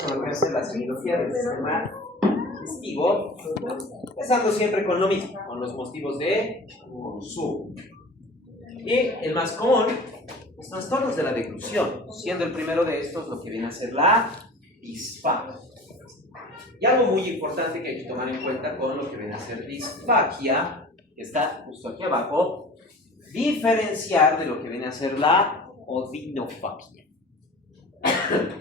con lo que viene a ser la semiología del sistema digestivo, empezando siempre con lo mismo, con los motivos de consumo. Y el más común, los trastornos de la deglución, siendo el primero de estos lo que viene a ser la disfagia. Y algo muy importante que hay que tomar en cuenta con lo que viene a ser disfagia, que está justo aquí abajo, diferenciar de lo que viene a ser la odinofagia.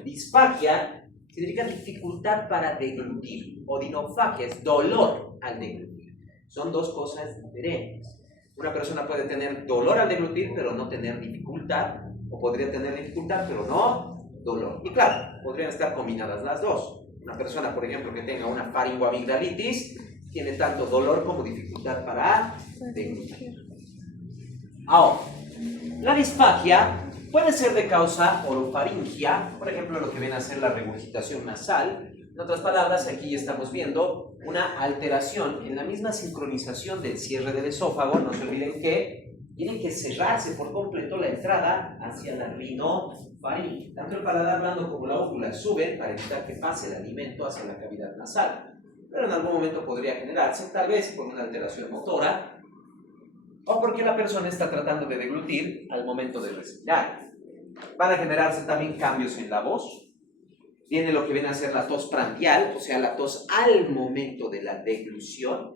Disfagia significa dificultad para deglutir. Odinofagia es dolor al deglutir. Son dos cosas diferentes. Una persona puede tener dolor al deglutir, pero no tener dificultad, o podría tener dificultad, pero no dolor. Y claro, podrían estar combinadas las dos. Una persona, por ejemplo, que tenga una faringoamigdalitis, tiene tanto dolor como dificultad para deglutir. Ahora, la disfagia puede ser de causa orofaringia, por ejemplo, lo que viene a ser la regurgitación nasal. En otras palabras, aquí estamos viendo una alteración en la misma sincronización del cierre del esófago. No se olviden que tiene que cerrarse por completo la entrada hacia la rinofaringe. Tanto el paladar blando como la ócula suben para evitar que pase el alimento hacia la cavidad nasal. Pero en algún momento podría generarse, tal vez por una alteración motora, o porque la persona está tratando de deglutir al momento de respirar. Van a generarse también cambios en la voz. Viene lo que viene a ser la tos prandial, o sea, la tos al momento de la deglución.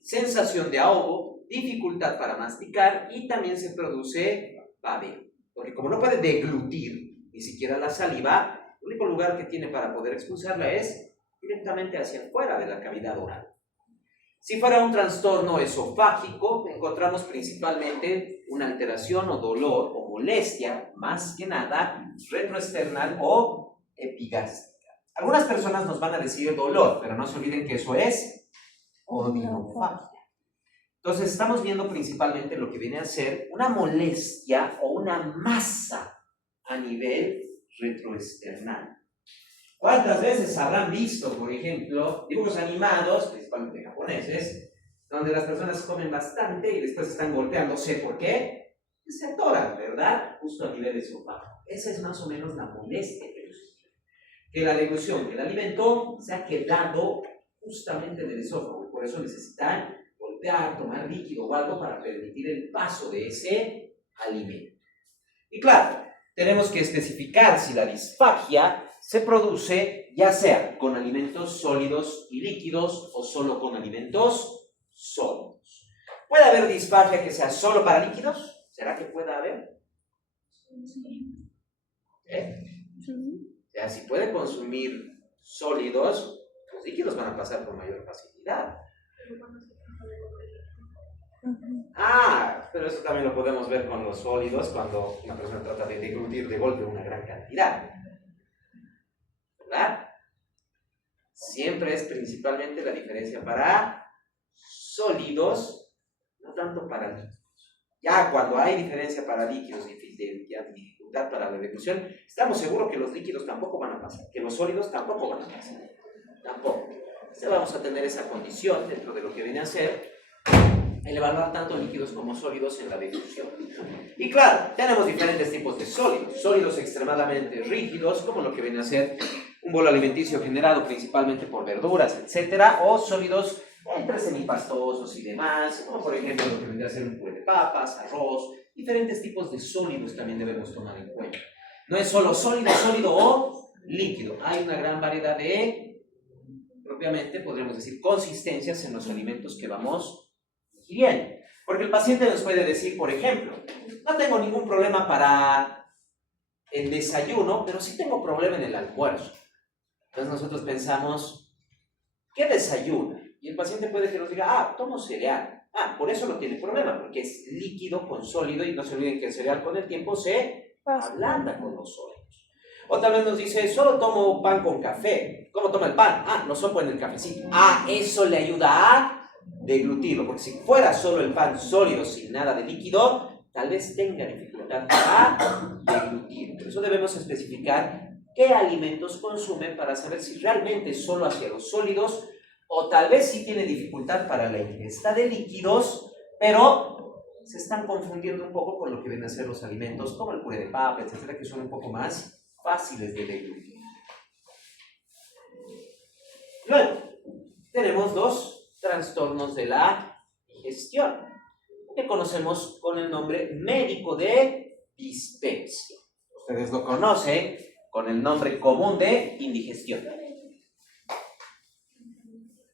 Sensación de ahogo, dificultad para masticar y también se produce babeo. Porque como no puede deglutir ni siquiera la saliva, el único lugar que tiene para poder expulsarla es directamente hacia afuera de la cavidad oral. Si fuera un trastorno esofágico, encontramos principalmente una alteración o dolor o molestia, más que nada retroesternal o epigástrica. Algunas personas nos van a decir dolor, pero no se olviden que eso es odinofagia. Entonces estamos viendo principalmente lo que viene a ser una molestia o una masa a nivel retroesternal. ¿Cuántas veces habrán visto, por ejemplo, dibujos animados, principalmente japoneses, donde las personas comen bastante y después están golpeándose? ¿Por qué? Se atoran, ¿verdad? Justo a nivel esofágico. Esa es más o menos la molestia que la deglución, que el alimento se ha quedado justamente del esófago. Por eso necesitan golpear, tomar líquido o algo para permitir el paso de ese alimento. Y claro, tenemos que especificar si la disfagia se produce ya sea con alimentos sólidos y líquidos o solo con alimentos sólidos. ¿Puede haber disfagia que sea solo para líquidos? ¿Será que puede haber? Sí. O sea, si puede consumir sólidos, los líquidos van a pasar con mayor facilidad. Pero eso también lo podemos ver con los sólidos cuando una persona trata de deglutir de golpe una gran cantidad. ¿Verdad? Siempre es principalmente la diferencia para sólidos, no tanto para líquidos. Ya cuando hay diferencia para líquidos y dificultad para la deglución, estamos seguros que los líquidos tampoco van a pasar, que los sólidos tampoco van a pasar. Tampoco. Entonces vamos a tener esa condición dentro de lo que viene a ser el evaluar tanto líquidos como sólidos en la deglución. Y claro, tenemos diferentes tipos de sólidos. Sólidos extremadamente rígidos, como lo que viene a ser un bolo alimenticio generado principalmente por verduras, etcétera, o sólidos entre semipastosos y demás, como por ejemplo lo que vendría a ser un puré de papas, arroz. Diferentes tipos de sólidos también debemos tomar en cuenta. No es solo sólido, sólido o líquido. Hay una gran variedad de, propiamente podríamos decir, consistencias en los alimentos que vamos ingiriendo. Porque el paciente nos puede decir, por ejemplo, no tengo ningún problema para el desayuno, pero sí tengo problema en el almuerzo. Entonces nosotros pensamos, ¿qué desayuna? Y el paciente puede que nos diga, tomo cereal. Por eso no tiene problema, porque es líquido con sólido, y no se olviden que el cereal con el tiempo se ablanda con los sólidos. O tal vez nos dice, solo tomo pan con café. ¿Cómo toma el pan? Lo sopo en el cafecito. Eso le ayuda a deglutirlo, porque si fuera solo el pan sólido sin nada de líquido, tal vez tenga dificultad para deglutir. Por eso debemos especificar qué alimentos consume para saber si realmente es solo hacia los sólidos, o tal vez sí tiene dificultad para la ingesta de líquidos, pero se están confundiendo un poco con lo que vienen a ser los alimentos como el puré de papa, etcétera, que son un poco más fáciles de deglutir. Luego, tenemos dos trastornos de la digestión, que conocemos con el nombre médico de dispepsia. Ustedes lo conocen con el nombre común de indigestión.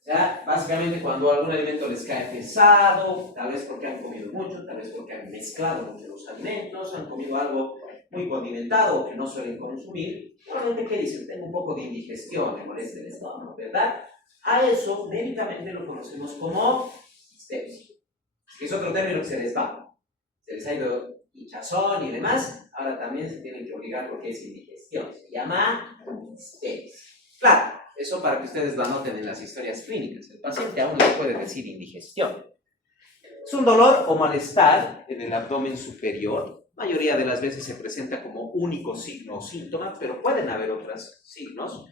O sea, básicamente cuando algún alimento les cae pesado, tal vez porque han comido mucho, tal vez porque han mezclado mucho los alimentos, han comido algo muy condimentado o que no suelen consumir, normalmente ¿qué dicen? Tengo un poco de indigestión, me molesta el estómago, ¿verdad? A eso médicamente lo conocemos como dispepsia, que es otro término que se les va. Se les ha ido hinchazón y demás, ahora también se tienen que obligar porque es indigestión, se llama dispepsia. Claro. Eso para que ustedes lo anoten en las historias clínicas. El paciente aún le puede decir indigestión. Es un dolor o malestar en el abdomen superior. La mayoría de las veces se presenta como único signo o síntoma, pero pueden haber otros signos.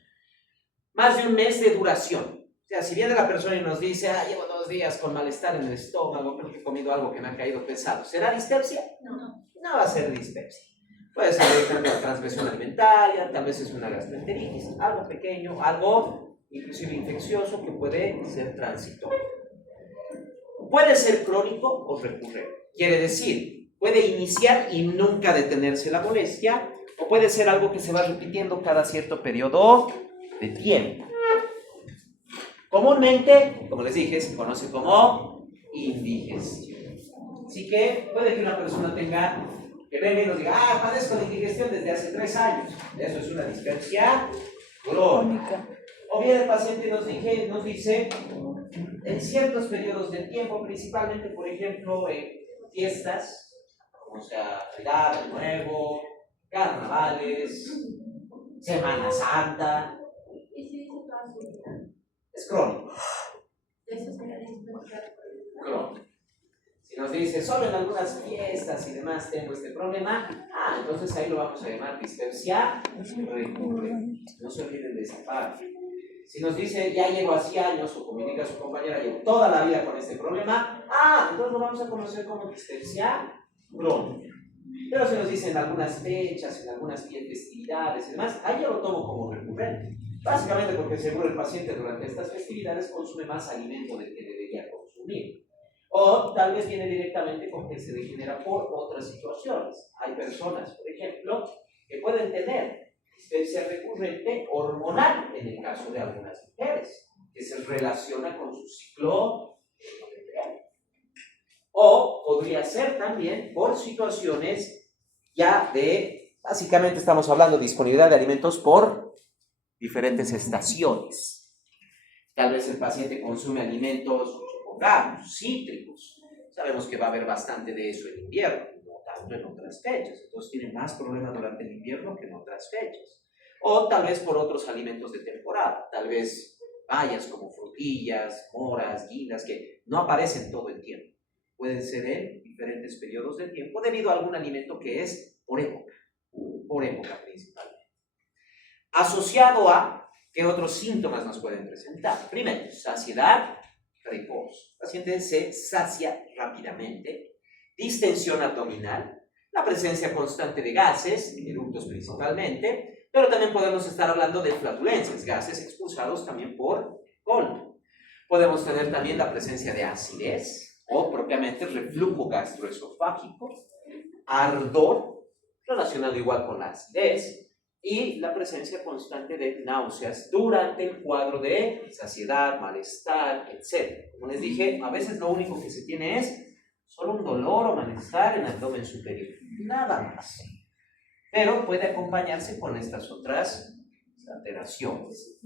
Más de un mes de duración. O sea, si viene la persona y nos dice, llevo 2 días con malestar en el estómago, creo que he comido algo que me ha caído pesado, ¿será dispepsia? No. No va a ser dispepsia. Puede ser directamente una transgresión alimentaria, tal vez es una gastroenteritis, algo pequeño, algo inclusive infeccioso que puede ser transitorio. Puede ser crónico o recurrente. Quiere decir, puede iniciar y nunca detenerse la molestia, o puede ser algo que se va repitiendo cada cierto periodo de tiempo. Comúnmente, como les dije, se conoce como indigestión. Así que puede que una persona tenga que venga y nos diga, padezco de indigestión desde hace 3 años. Eso es una dispepsia crónica. O bien el paciente nos dice, en ciertos periodos de tiempo, principalmente, por ejemplo, en fiestas, como sea Navidad, Año Nuevo, carnavales, Semana Santa. ¿Y si dice toda su vida? Es crónico. Eso sería dispepsia Crónico. Si nos dice, solo en algunas fiestas y demás tengo este problema, entonces ahí lo vamos a llamar dispepsia recurrente. No se olviden de esa parte. Si nos dice, ya llevo así años, o como indica su compañera, llevo toda la vida con este problema, entonces lo vamos a conocer como dispepsia crónica. Pero si nos dice en algunas fechas, en algunas festividades y demás, ahí yo lo tomo como recurrente. Básicamente porque seguro el paciente durante estas festividades consume más alimento del que debería consumir. O tal vez viene directamente porque se degenera por otras situaciones. Hay personas, por ejemplo, que pueden tener dispepsia recurrente hormonal, en el caso de algunas mujeres, que se relaciona con su ciclo menstrual. O podría ser también por situaciones ya de, básicamente estamos hablando de disponibilidad de alimentos por diferentes estaciones. Tal vez el paciente consume alimentos, supongamos, cítricos. Sabemos que va a haber bastante de eso en invierno, no tanto en otras fechas. Entonces tiene más problemas durante el invierno que en otras fechas. O tal vez por otros alimentos de temporada. Tal vez bayas como frutillas, moras, guindas, que no aparecen todo el tiempo. Pueden ser en diferentes periodos de tiempo debido a algún alimento que es por época principalmente. Asociado a, ¿qué otros síntomas nos pueden presentar? Primero, saciedad precoz. El paciente se sacia rápidamente, distensión abdominal, la presencia constante de gases, eructos principalmente, pero también podemos estar hablando de flatulencias, gases expulsados también por colon. Podemos tener también la presencia de acidez o propiamente reflujo gastroesofágico, ardor, relacionado igual con la acidez, y la presencia constante de náuseas durante el cuadro de saciedad, malestar, etc. Como les dije, a veces lo único que se tiene es solo un dolor o malestar en el abdomen superior, nada más. Pero puede acompañarse con estas otras alteraciones.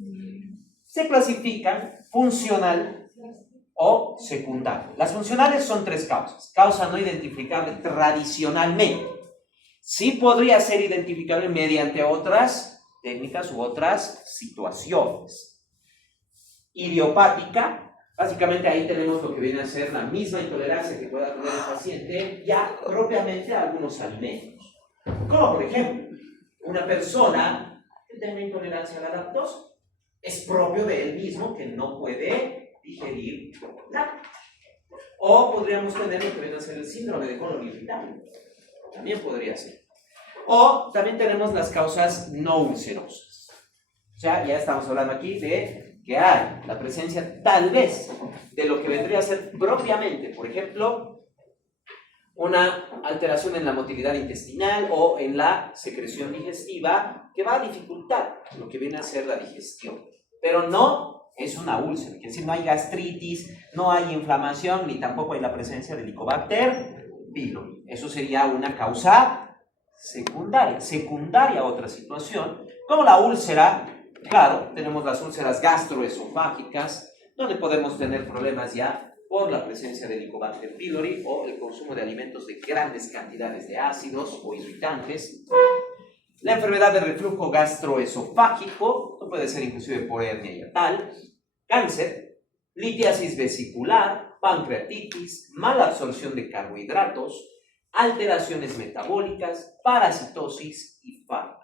Se clasifican funcional o secundario. Las funcionales son 3 causas. Causa no identificable tradicionalmente. Sí podría ser identificable mediante otras técnicas u otras situaciones. Idiopática, básicamente ahí tenemos lo que viene a ser la misma intolerancia que pueda tener el paciente ya propiamente a algunos alimentos. Como por ejemplo, una persona que tenga intolerancia a la lactosa, es propio de él mismo que no puede digerir nada. O podríamos tener lo que viene a ser el síndrome de colon irritable. También podría ser. O también tenemos las causas no ulcerosas. O sea, ya estamos hablando aquí de que hay la presencia tal vez de lo que vendría a ser propiamente, por ejemplo, una alteración en la motilidad intestinal o en la secreción digestiva que va a dificultar lo que viene a ser la digestión. Pero no es una úlcera, es decir, no hay gastritis, no hay inflamación, ni tampoco hay la presencia de Helicobacter pylori. Eso sería una causa secundaria a otra situación, como la úlcera. Claro, tenemos las úlceras gastroesofágicas, donde podemos tener problemas ya por la presencia de Helicobacter pylori o el consumo de alimentos de grandes cantidades de ácidos o irritantes. La enfermedad de reflujo gastroesofágico, puede ser inclusive por hernia hiatal, cáncer, litiasis vesicular, pancreatitis, mala absorción de carbohidratos, alteraciones metabólicas, parasitosis y fármacos.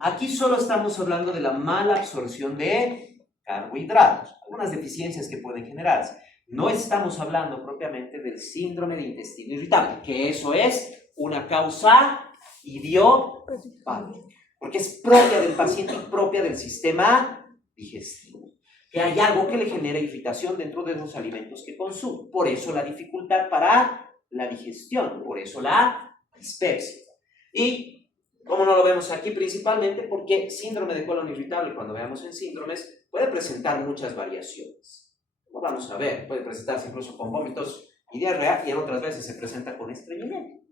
Aquí solo estamos hablando de la mala absorción de carbohidratos, algunas deficiencias que pueden generarse. No estamos hablando propiamente del síndrome de intestino irritable, que eso es una causa idiopática, porque es propia del paciente y propia del sistema digestivo, que hay algo que le genera irritación dentro de los alimentos que consume. Por eso la dificultad para la digestión, por eso la dispepsia. Y ¿cómo no lo vemos aquí? Principalmente porque síndrome de colon irritable, cuando veamos en síndromes, puede presentar muchas variaciones. Como vamos a ver, puede presentarse incluso con vómitos y diarrea, y en otras veces se presenta con estreñimiento.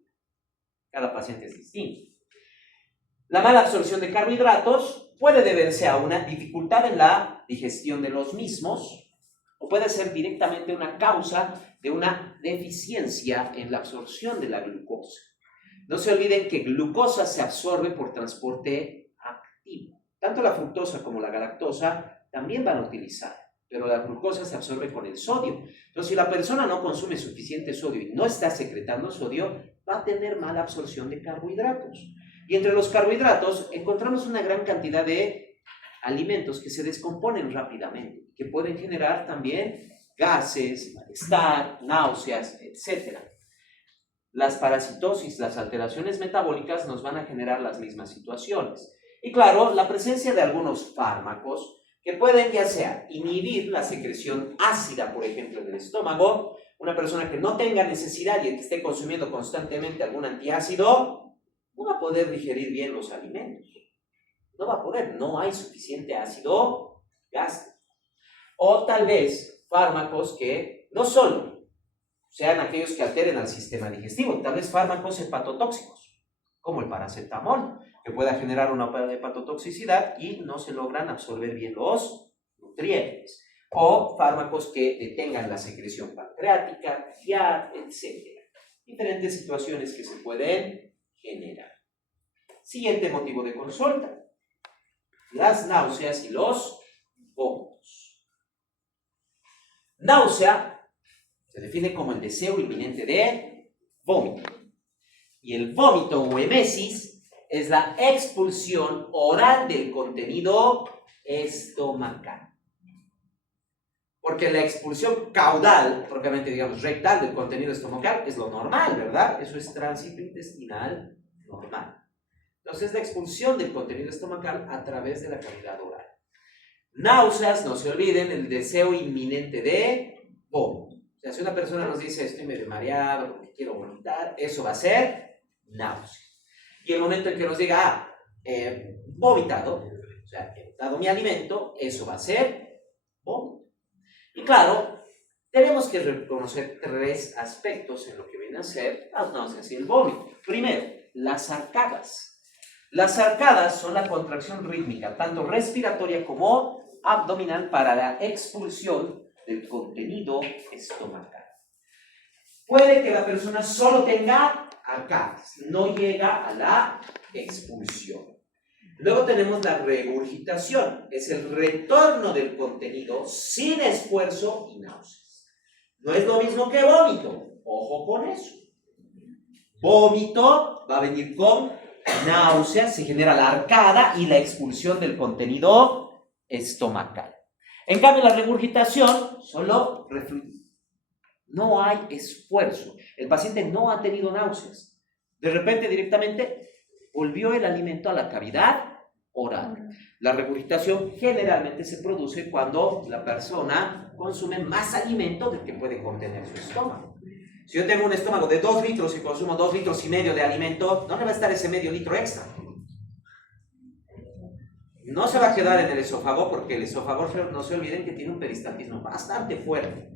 Cada paciente es distinto. La mala absorción de carbohidratos puede deberse a una dificultad en la digestión de los mismos, o puede ser directamente una causa de una deficiencia en la absorción de la glucosa. No se olviden que glucosa se absorbe por transporte activo. Tanto la fructosa como la galactosa también van a utilizar, pero la glucosa se absorbe con el sodio. Entonces, si la persona no consume suficiente sodio y no está secretando sodio, va a tener mala absorción de carbohidratos. Y entre los carbohidratos encontramos una gran cantidad de alimentos que se descomponen rápidamente, que pueden generar también gases, malestar, náuseas, etc. Las parasitosis, las alteraciones metabólicas nos van a generar las mismas situaciones. Y claro, la presencia de algunos fármacos que pueden ya sea inhibir la secreción ácida, por ejemplo, en el estómago. Una persona que no tenga necesidad y que esté consumiendo constantemente algún antiácido, no va a poder digerir bien los alimentos. No va a poder, no hay suficiente ácido gástrico. O tal vez fármacos que no solo sean aquellos que alteren al sistema digestivo, tal vez fármacos hepatotóxicos, como el paracetamol, que pueda generar una hepatotoxicidad y no se logran absorber bien los nutrientes. O fármacos que detengan la secreción pancreática, biliar, etc. Diferentes situaciones que se pueden generar. Siguiente motivo de consulta: las náuseas y los vómitos. Náusea se define como el deseo inminente de vómito. Y el vómito o emesis es la expulsión oral del contenido estomacal. Porque la expulsión caudal, propiamente digamos rectal del contenido estomacal, es lo normal, ¿verdad? Eso es tránsito intestinal normal. Entonces, la expulsión del contenido estomacal a través de la cavidad oral. Náuseas, no se olviden, el deseo inminente de vómito. O sea, si una persona nos dice, estoy medio mareado, porque quiero vomitar, eso va a ser náusea. Y el momento en que nos diga, vomitado, o sea, he dado mi alimento, eso va a ser vómito. Y claro, tenemos que reconocer tres aspectos en lo que viene a ser las náuseas y el vómito. Primero, las arcadas. Las arcadas son la contracción rítmica, tanto respiratoria como abdominal, para la expulsión del contenido estomacal. Puede que la persona solo tenga arcadas, no llega a la expulsión. Luego tenemos la regurgitación, es el retorno del contenido sin esfuerzo y náuseas. No es lo mismo que vómito, ojo con eso. Vómito va a venir con náuseas, se genera la arcada y la expulsión del contenido estomacal. En cambio, la regurgitación solo refluye. No hay esfuerzo. El paciente no ha tenido náuseas. De repente, directamente, volvió el alimento a la cavidad oral. La regurgitación generalmente se produce cuando la persona consume más alimento del que puede contener su estómago. Si yo tengo un estómago de 2 litros y consumo 2 litros y medio de alimento, ¿dónde va a estar ese medio litro extra? No se va a quedar en el esófago, porque el esófago, no se olviden que tiene un peristaltismo bastante fuerte.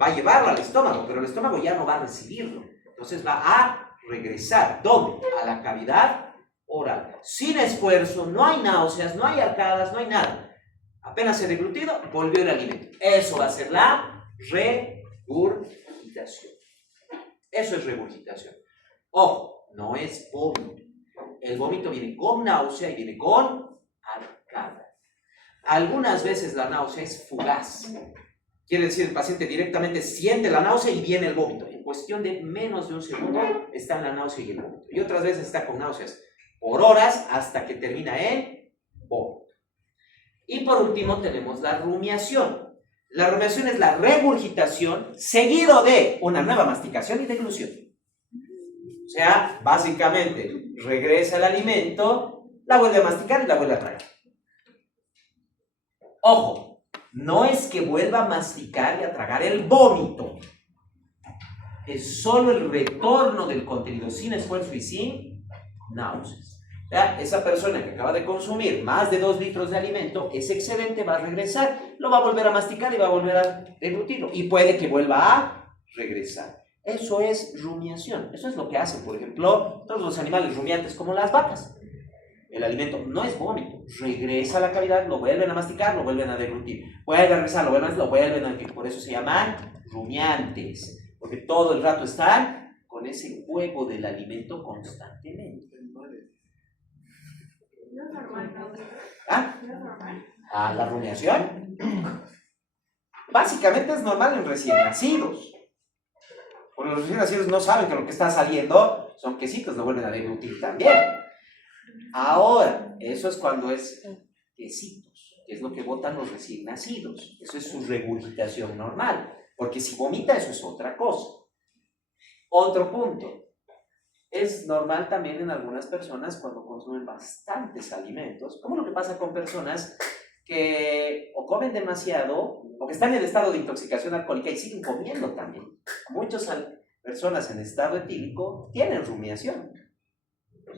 Va a llevarlo al estómago, pero el estómago ya no va a recibirlo. Entonces va a regresar. ¿Dónde? A la cavidad oral. Sin esfuerzo, no hay náuseas, no hay arcadas, no hay nada. Apenas se deglutido, volvió el alimento. Eso va a ser la regurgitación. Eso es regurgitación. Ojo, no es vómito. El vómito viene con náusea y viene con arcada. Algunas veces la náusea es fugaz. Quiere decir, el paciente directamente siente la náusea y viene el vómito. En cuestión de menos de un segundo está en la náusea y el vómito. Y otras veces está con náuseas por horas hasta que termina el vómito. Y por último tenemos la rumiación. La rumiación es la regurgitación seguido de una nueva masticación y deglución. O sea, básicamente regresa el alimento, la vuelve a masticar y la vuelve a tragar. Ojo, no es que vuelva a masticar y a tragar el vómito. Es solo el retorno del contenido sin esfuerzo y sin náuseas. O sea, esa persona que acaba de consumir más de 2 litros de alimento, ese excedente va a regresar, lo va a volver a masticar y va a volver a deglutirlo. Y puede que vuelva a regresar. Eso es rumiación. Eso es lo que hacen, por ejemplo, todos los animales rumiantes como las vacas. El alimento no es vómito, regresa a la cavidad, lo vuelven a masticar, lo vuelven a deglutir. Vuelve a regresar, lo vuelven a deglutir. Por eso se llaman rumiantes, porque todo el rato están con ese juego del alimento constantemente. No es normal, ¿no? ¿Ah? No es normal. ¿A la rumiación? Básicamente es normal en recién nacidos. Porque los recién nacidos no saben que lo que está saliendo son quesitos, lo vuelven a deglutir también. Ahora, eso es cuando es quesitos, que es lo que botan los recién nacidos. Eso es su regurgitación normal, porque si vomita eso es otra cosa. Otro punto. Es normal también en algunas personas cuando consumen bastantes alimentos, como lo que pasa con personas que o comen demasiado o que están en estado de intoxicación alcohólica y siguen comiendo también. Muchas personas en estado etílico tienen rumiación.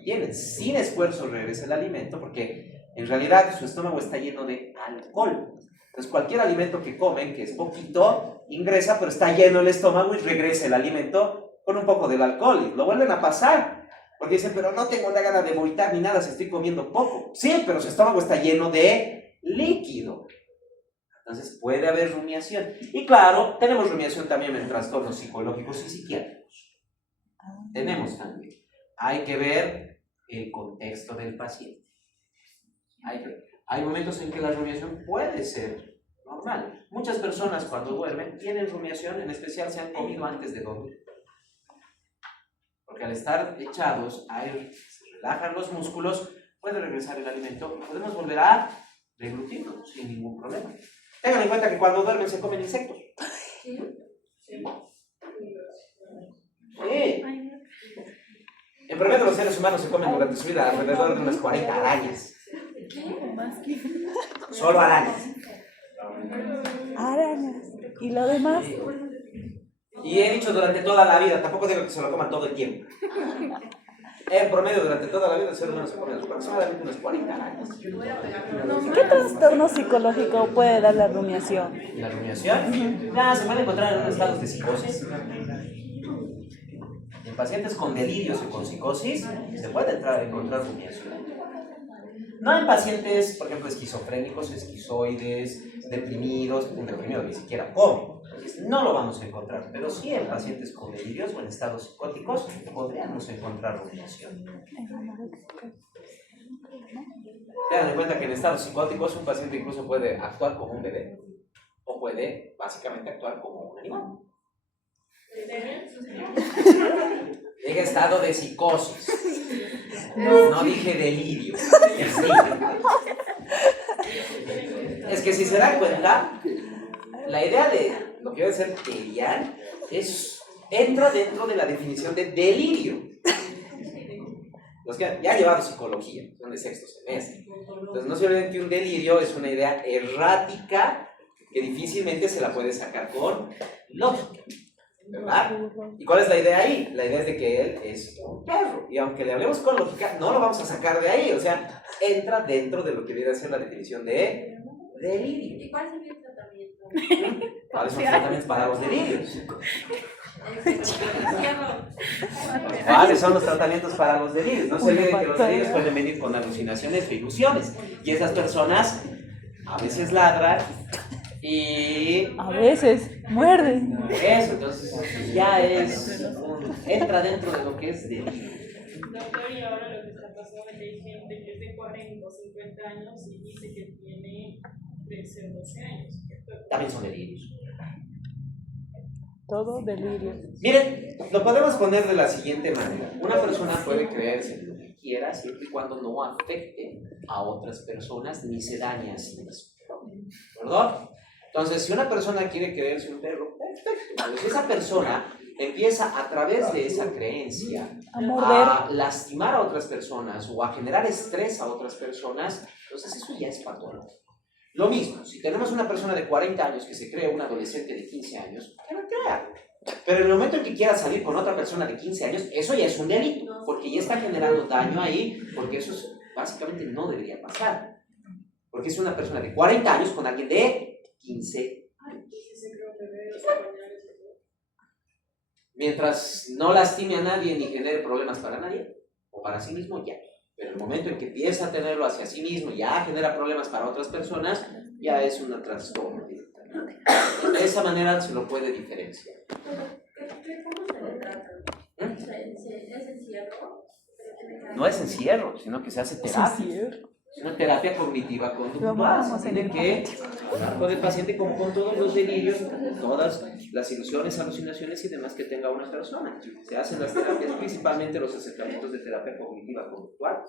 Tienen, sin esfuerzo regresa el alimento porque en realidad su estómago está lleno de alcohol. Entonces cualquier alimento que comen, que es poquito, ingresa, pero está lleno el estómago y regresa el alimento con un poco del alcohol y lo vuelven a pasar. Porque dicen, pero no tengo la gana de vomitar ni nada, si estoy comiendo poco. Sí, pero su estómago está lleno de líquido. Entonces puede haber rumiación. Y claro, tenemos rumiación también en trastornos psicológicos y psiquiátricos. Tenemos también. Hay que ver el contexto del paciente. Hay momentos en que la rumiación puede ser normal. Muchas personas cuando duermen tienen rumiación, en especial si han comido antes de dormir. Porque al estar echados, se relajan los músculos, puede regresar el alimento y podemos volver a deglutirlo sin ningún problema. Tengan en cuenta que cuando duermen se comen insectos. Sí. Sí. Sí. En promedio los seres humanos se comen durante su vida alrededor de unas 40 arañas. Solo arañas. Arañas. ¿Y lo demás? Sí. Y he dicho durante toda la vida, tampoco digo que se lo coman todo el tiempo. En promedio durante toda la vida el ser humano se come aproximadamente unas 40 arañas. ¿Qué trastorno psicológico puede dar la rumiación? ¿La rumiación? Ya se puede encontrar en unos estados de psicosis. En pacientes con delirios o con psicosis se puede encontrar rumiación. No en pacientes, por ejemplo, esquizofrénicos, esquizoides, deprimidos, un deprimido ni siquiera come. No lo vamos a encontrar, pero sí en pacientes con delirios o en estados psicóticos podríamos encontrar rumiación. Tengan en cuenta que en estados psicóticos un paciente incluso puede actuar como un bebé o puede básicamente actuar como un animal. Llega a estado de psicosis. No dije delirio. Es que si se dan cuenta, la idea de lo que debe ser deliar entra dentro de la definición de delirio. los que ya han llevado psicología, son de sexto semestre. Entonces no se olviden que un delirio es una idea errática que difícilmente se la puede sacar con lógica, ¿verdad? ¿Y cuál es la idea ahí? La idea es de que él es un perro, y aunque le hablemos con lógica, no lo vamos a sacar de ahí, o sea, entra dentro de lo que viene a ser la definición de delirio. ¿Y cuál sería el tratamiento? ¿Cuáles son los tratamientos para los delirios? ¿Cuáles son los tratamientos para los delirios? No se olviden que los delirios pueden venir con alucinaciones o ilusiones, y esas personas a veces ladran y A veces muerden. eso, entonces ya entra dentro de lo que es delirio. Doctor, y ahora lo que está pasando es que hay gente que es de 40 o 50 años y dice que tiene 13 o 12 años. También son delirios. Todo delirio. Miren, lo podemos poner de la siguiente manera. Una persona puede creerse lo que quiera siempre y cuando no afecte a otras personas ni se dañe a sí mismo. ¿Verdad? Entonces, si una persona quiere creerse un perro, perfecto. Pues esa persona empieza a través de esa creencia A morder. a lastimar a otras personas o a generar estrés a otras personas, entonces eso ya es patológico. Lo mismo, si tenemos una persona de 40 años que se cree un adolescente de 15 años, que lo crea. Pero en el momento en que quiera salir con otra persona de 15 años, eso ya es un delito, porque ya está generando daño ahí, porque eso básicamente no debería pasar. Porque es una persona de 40 años con alguien de 15 años. Mientras no lastime a nadie ni genere problemas para nadie, o para sí mismo, ya. Pero el momento en que empieza a tenerlo hacia sí mismo, ya genera problemas para otras personas, ya es un trastorno directamente. De esa manera se lo puede diferenciar. ¿Cómo se le trata? ¿Es encierro? No es encierro, sino que se hace terapia. Es una terapia cognitiva conductual. Se tiene que hablar con el paciente como con todos los delirios, con todas las ilusiones, alucinaciones y demás que tenga una persona. Se hacen las terapias, principalmente los acercamientos de terapia cognitiva conductual.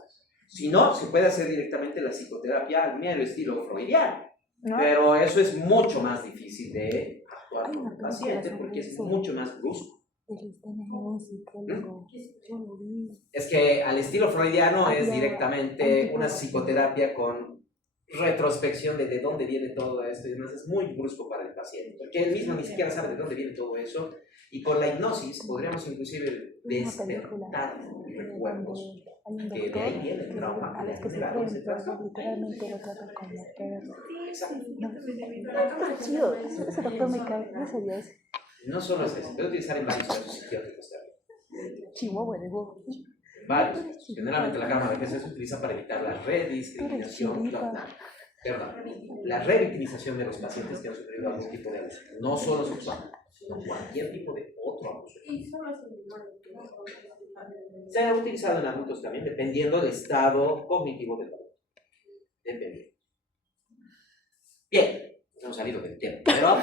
Si no, se puede hacer directamente la psicoterapia al mero estilo freudiano. ¿No? Pero eso es mucho más difícil de actuar con el paciente porque es mucho más brusco. Es que al estilo freudiano es directamente una psicoterapia con retrospección de dónde viene todo esto y demás. Es muy brusco para el paciente, porque él mismo ni siquiera sabe de dónde viene todo eso. Y con la hipnosis podríamos inclusive despertar recuerdos que de ahí viene el trauma. A los que se creen, literalmente lo tratan como perros. Exacto. Chido, ese doctor me cae, gracias a Dios. No solo es eso, puede utilizar en varios casos psiquiátricos también. Chihuahua de huevo. Varios. Generalmente la gama de veces se utiliza para evitar la rediscriminación, la revictimización de los pacientes que han sufrido algún tipo de abuso. No solo sexual, sino cualquier tipo de otro abuso. Y solo es un Se ha utilizado en adultos también, dependiendo del estado cognitivo del adulto. Dependiendo. Bien, nos hemos salido del tema, pero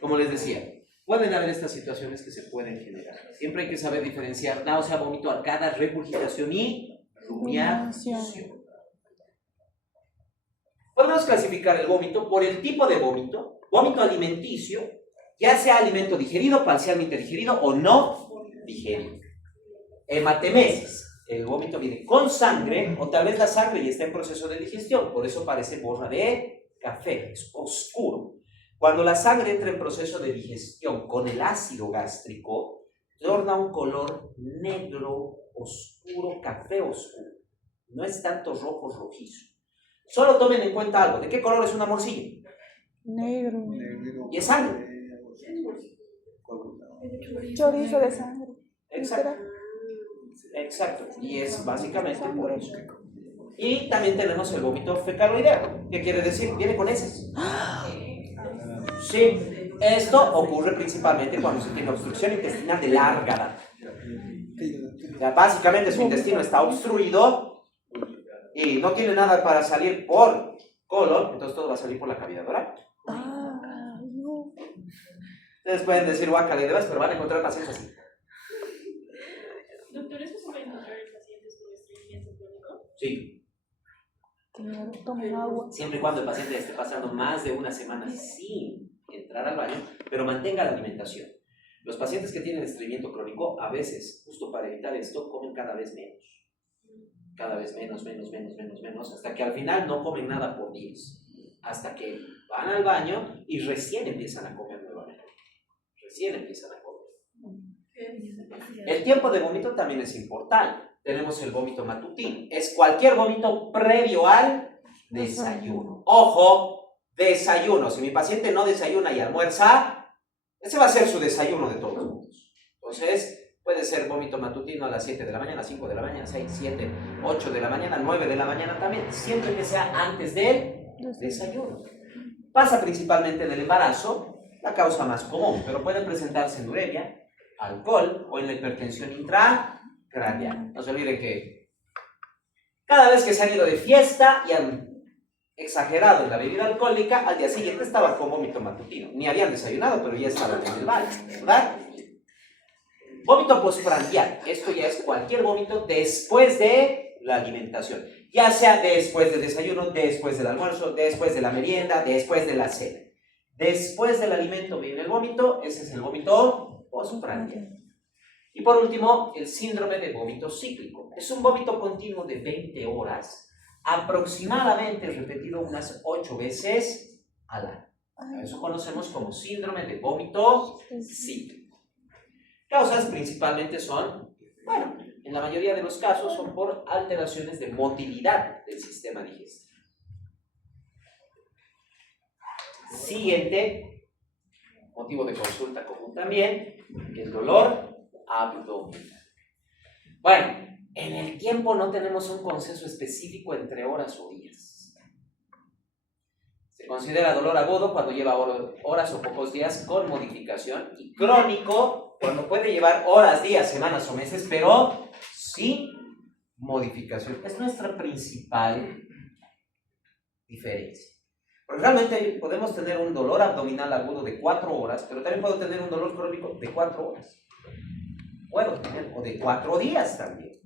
como les decía, pueden haber estas situaciones que se pueden generar. Siempre hay que saber diferenciar náusea, vómito, arcada, regurgitación y rumiación. Podemos clasificar el vómito por el tipo de vómito, vómito alimenticio, ya sea alimento digerido, parcialmente digerido o no digerido. Hematemesis, el vómito viene con sangre o tal vez la sangre ya está en proceso de digestión, por eso parece borra de café, es oscuro. Cuando la sangre entra en proceso de digestión con el ácido gástrico, torna un color negro, oscuro, café oscuro. No es tanto rojo rojizo. Solo tomen en cuenta algo. ¿De qué color es una morcilla? Negro. Y es sangre. Chorizo de sangre. Exacto. Exacto. Y es básicamente por eso. Y también tenemos el vómito fecaloideo. ¿Qué quiere decir? Viene con heces. Sí, esto ocurre principalmente cuando se tiene obstrucción intestinal de larga data. O sea, básicamente su intestino está obstruido y no tiene nada para salir por colon, entonces todo va a salir por la cavidad oral. No. Ustedes pueden decir guácala y demás, pero van a encontrar pacientes así. Doctor, ¿eso se puede encontrar en pacientes con estreñimiento crónico? Sí, Que tomen agua. siempre y cuando el paciente esté pasando más de una semana sin entrar al baño, pero mantenga la alimentación. Los pacientes que tienen estreñimiento crónico, a veces, justo para evitar esto, comen cada vez menos. cada vez menos, hasta que al final no comen nada por días. Hasta que van al baño y recién empiezan a comer nuevamente. El tiempo de vómito también es importante. Tenemos el vómito matutino. Es cualquier vómito previo al desayuno. Ojo, desayuno. Si mi paciente no desayuna y almuerza, ese va a ser su desayuno de todos modos. Entonces, puede ser vómito matutino a las 7 de la mañana, 5 de la mañana, 6, 7, 8 de la mañana, 9 de la mañana también. Siempre que sea antes del desayuno. Pasa principalmente en el embarazo, la causa más común, pero puede presentarse en uremia, alcohol o en la hipertensión intracraneal. No se olviden que cada vez que se han ido de fiesta y han exagerado en la bebida alcohólica, al día siguiente estaban con vómito matutino. Ni habían desayunado, pero ya estaban en el baño, ¿verdad? Vómito postprandial. Esto ya es cualquier vómito después de la alimentación. Ya sea después del desayuno, después del almuerzo, después de la merienda, después de la cena. Después del alimento viene el vómito, ese es el vómito postprandial. Y por último, el síndrome de vómito cíclico. Es un vómito continuo de 20 horas, aproximadamente repetido unas 8 veces al año. Eso conocemos como síndrome de vómito cíclico. Causas principalmente son, bueno, en la mayoría de los casos son por alteraciones de motilidad del sistema digestivo. Siguiente motivo de consulta común también, el dolor abdominal. Bueno, en el tiempo no tenemos un consenso específico entre horas o días. Se considera dolor agudo cuando lleva horas o pocos días con modificación y crónico cuando puede llevar horas, días, semanas o meses, pero sin modificación. Es nuestra principal diferencia. Porque realmente podemos tener un dolor abdominal agudo de 4 horas, pero también puedo tener un dolor crónico de 4 horas. Puedo tener, o de 4 días también.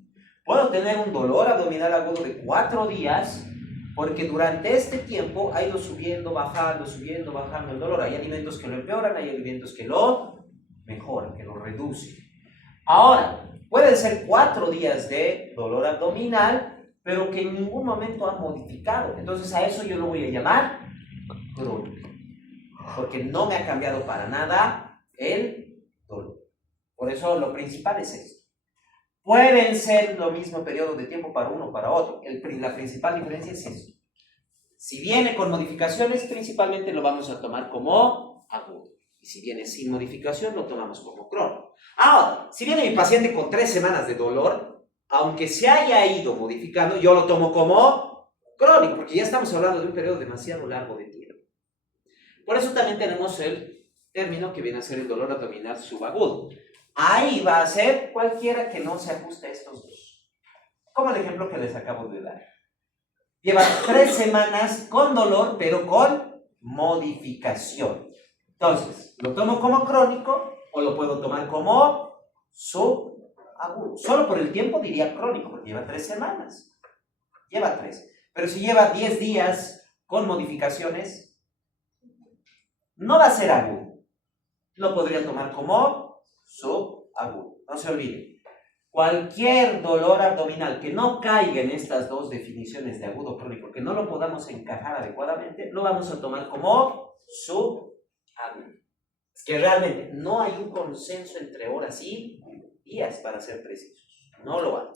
Puedo tener un dolor abdominal agudo de 4 días, porque durante este tiempo ha ido subiendo, bajando el dolor. Hay alimentos que lo empeoran, hay alimentos que lo mejoran, que lo reducen. Ahora, pueden ser 4 días de dolor abdominal, pero que en ningún momento han modificado. Entonces a eso yo lo voy a llamar crónico, porque no me ha cambiado para nada el dolor. Por eso lo principal es esto. Pueden ser lo mismo periodo de tiempo para uno o para otro. La principal diferencia es esto. Si viene con modificaciones, principalmente lo vamos a tomar como agudo. Y si viene sin modificación, lo tomamos como crónico. Ahora, si viene mi paciente con 3 semanas de dolor, aunque se haya ido modificando, yo lo tomo como crónico, porque ya estamos hablando de un periodo demasiado largo de tiempo. Por eso también tenemos el término que viene a ser el dolor abdominal subagudo. Ahí va a ser cualquiera que no se ajuste a estos dos. Como el ejemplo que les acabo de dar. Lleva 3 semanas con dolor, pero con modificación. Entonces, ¿lo tomo como crónico o lo puedo tomar como subagudo? Solo por el tiempo diría crónico, porque lleva 3 semanas. Lleva 3. Pero si lleva 10 días con modificaciones, no va a ser agudo. Lo podría tomar como subagudo. No se olviden. Cualquier dolor abdominal que no caiga en estas dos definiciones de agudo o crónico, que no lo podamos encajar adecuadamente, lo vamos a tomar como subagudo. Es que realmente no hay un consenso entre horas y días, para ser precisos. No lo hay.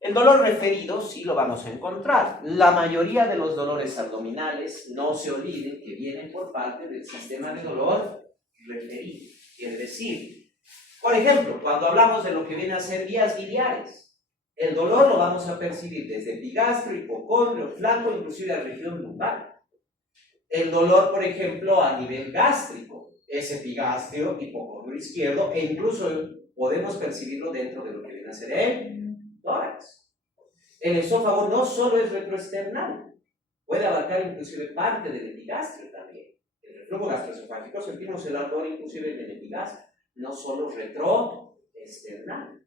El dolor referido sí lo vamos a encontrar. La mayoría de los dolores abdominales, no se olviden que vienen por parte del sistema de dolor referido. Quiere decir, por ejemplo, cuando hablamos de lo que viene a ser vías biliares, el dolor lo vamos a percibir desde epigastrio, hipocondrio, flanco, inclusive la región lumbar. El dolor, por ejemplo, a nivel gástrico, es epigastrio, hipocondrio izquierdo, e incluso podemos percibirlo dentro de lo que viene a ser el tórax. El esófago no solo es retroesternal, puede abarcar inclusive parte del epigastrio también. El reflujo gastroesofágico sentimos el ardor inclusive en el epigastrio, no solo retroesternal.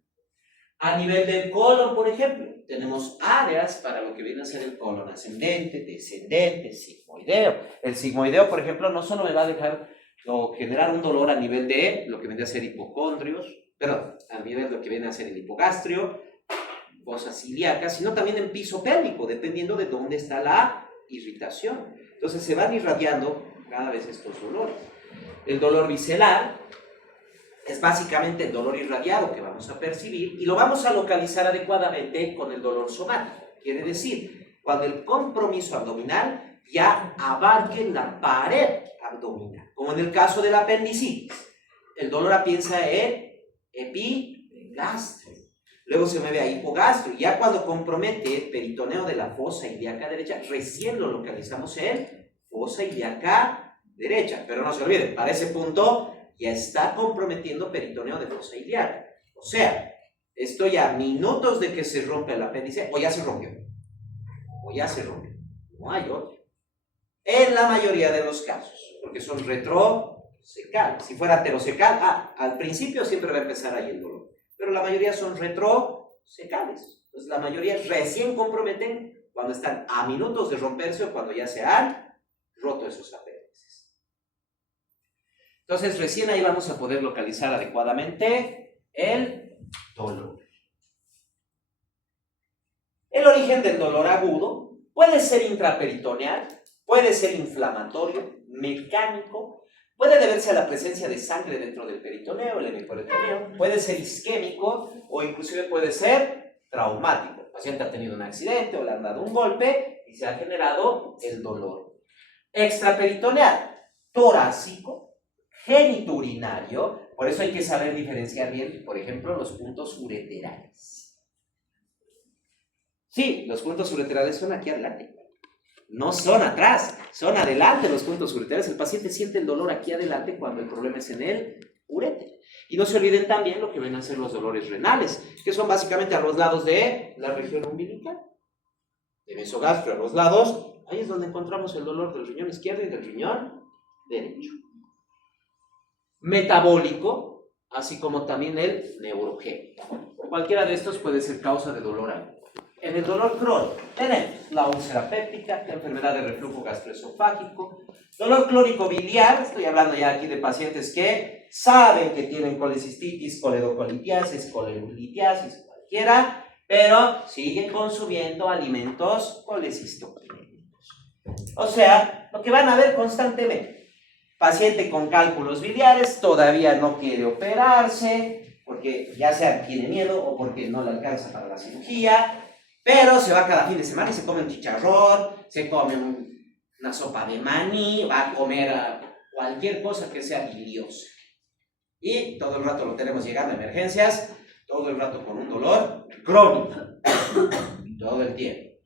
A nivel del colon, por ejemplo, tenemos áreas para lo que viene a ser el colon ascendente, descendente, sigmoideo. El sigmoideo, por ejemplo, no solo me va a dejar o generar un dolor a nivel de lo que viene a ser hipocondrios, a nivel de lo que viene a ser el hipogastrio, fosa ilíaca, sino también en piso pélvico, dependiendo de dónde está la irritación. Entonces se van irradiando cada vez estos dolores. El dolor visceral es básicamente el dolor irradiado que vamos a percibir y lo vamos a localizar adecuadamente con el dolor somático. Quiere decir, cuando el compromiso abdominal ya abarque la pared abdominal, como en el caso de la apendicitis. El dolor piensa en epigastrio, luego se mueve a hipogastrio, y ya cuando compromete el peritoneo de la fosa ilíaca derecha, recién lo localizamos en fosa ilíaca derecha. Pero no se olviden, para ese punto ya está comprometiendo peritoneo de fosa ilíaca. O sea, estoy a minutos de que se rompa el apéndice, o ya se rompió. No hay otro. En la mayoría de los casos, porque son retrosecales. Si fuera aterosecal, al principio siempre va a empezar ahí el dolor. Pero la mayoría son retrosecales. Entonces la mayoría recién comprometen cuando están a minutos de romperse o cuando ya se han roto esos apéndices. Entonces recién ahí vamos a poder localizar adecuadamente el dolor. El origen del dolor agudo puede ser intraperitoneal, puede ser inflamatorio, mecánico, puede deberse a la presencia de sangre dentro del peritoneo, el hemiperitoneo, puede ser isquémico o inclusive puede ser traumático. El paciente ha tenido un accidente o le han dado un golpe y se ha generado el dolor. Extraperitoneal, torácico, genitourinario, por eso hay que saber diferenciar bien, por ejemplo, los puntos ureterales. Sí, los puntos ureterales son aquí adelante. No son atrás, son adelante los puntos ureterales. El paciente siente el dolor aquí adelante cuando el problema es en el uréter. Y no se olviden también lo que ven a ser los dolores renales, que son básicamente a los lados de la región umbilical, de mesogastrio a los lados. Ahí es donde encontramos el dolor del riñón izquierdo y del riñón derecho. Metabólico, así como también el neurogénico. Cualquiera de estos puede ser causa de dolor agudo. En el dolor crónico tenemos la úlcera péptica, la enfermedad de reflujo gastroesofágico, dolor crónico biliar. Estoy hablando ya aquí de pacientes que saben que tienen colecistitis, coledocolitiasis, colelitiasis, cualquiera, pero siguen consumiendo alimentos colecistoquímicos. O sea, lo que van a ver constantemente, paciente con cálculos biliares, todavía no quiere operarse, porque ya sea tiene miedo o porque no le alcanza para la cirugía, pero se va cada fin de semana y se come un chicharrón, se come una sopa de maní, va a comer cualquier cosa que sea biliosa. Y todo el rato lo tenemos llegando a emergencias, todo el rato con un dolor crónico, todo el tiempo.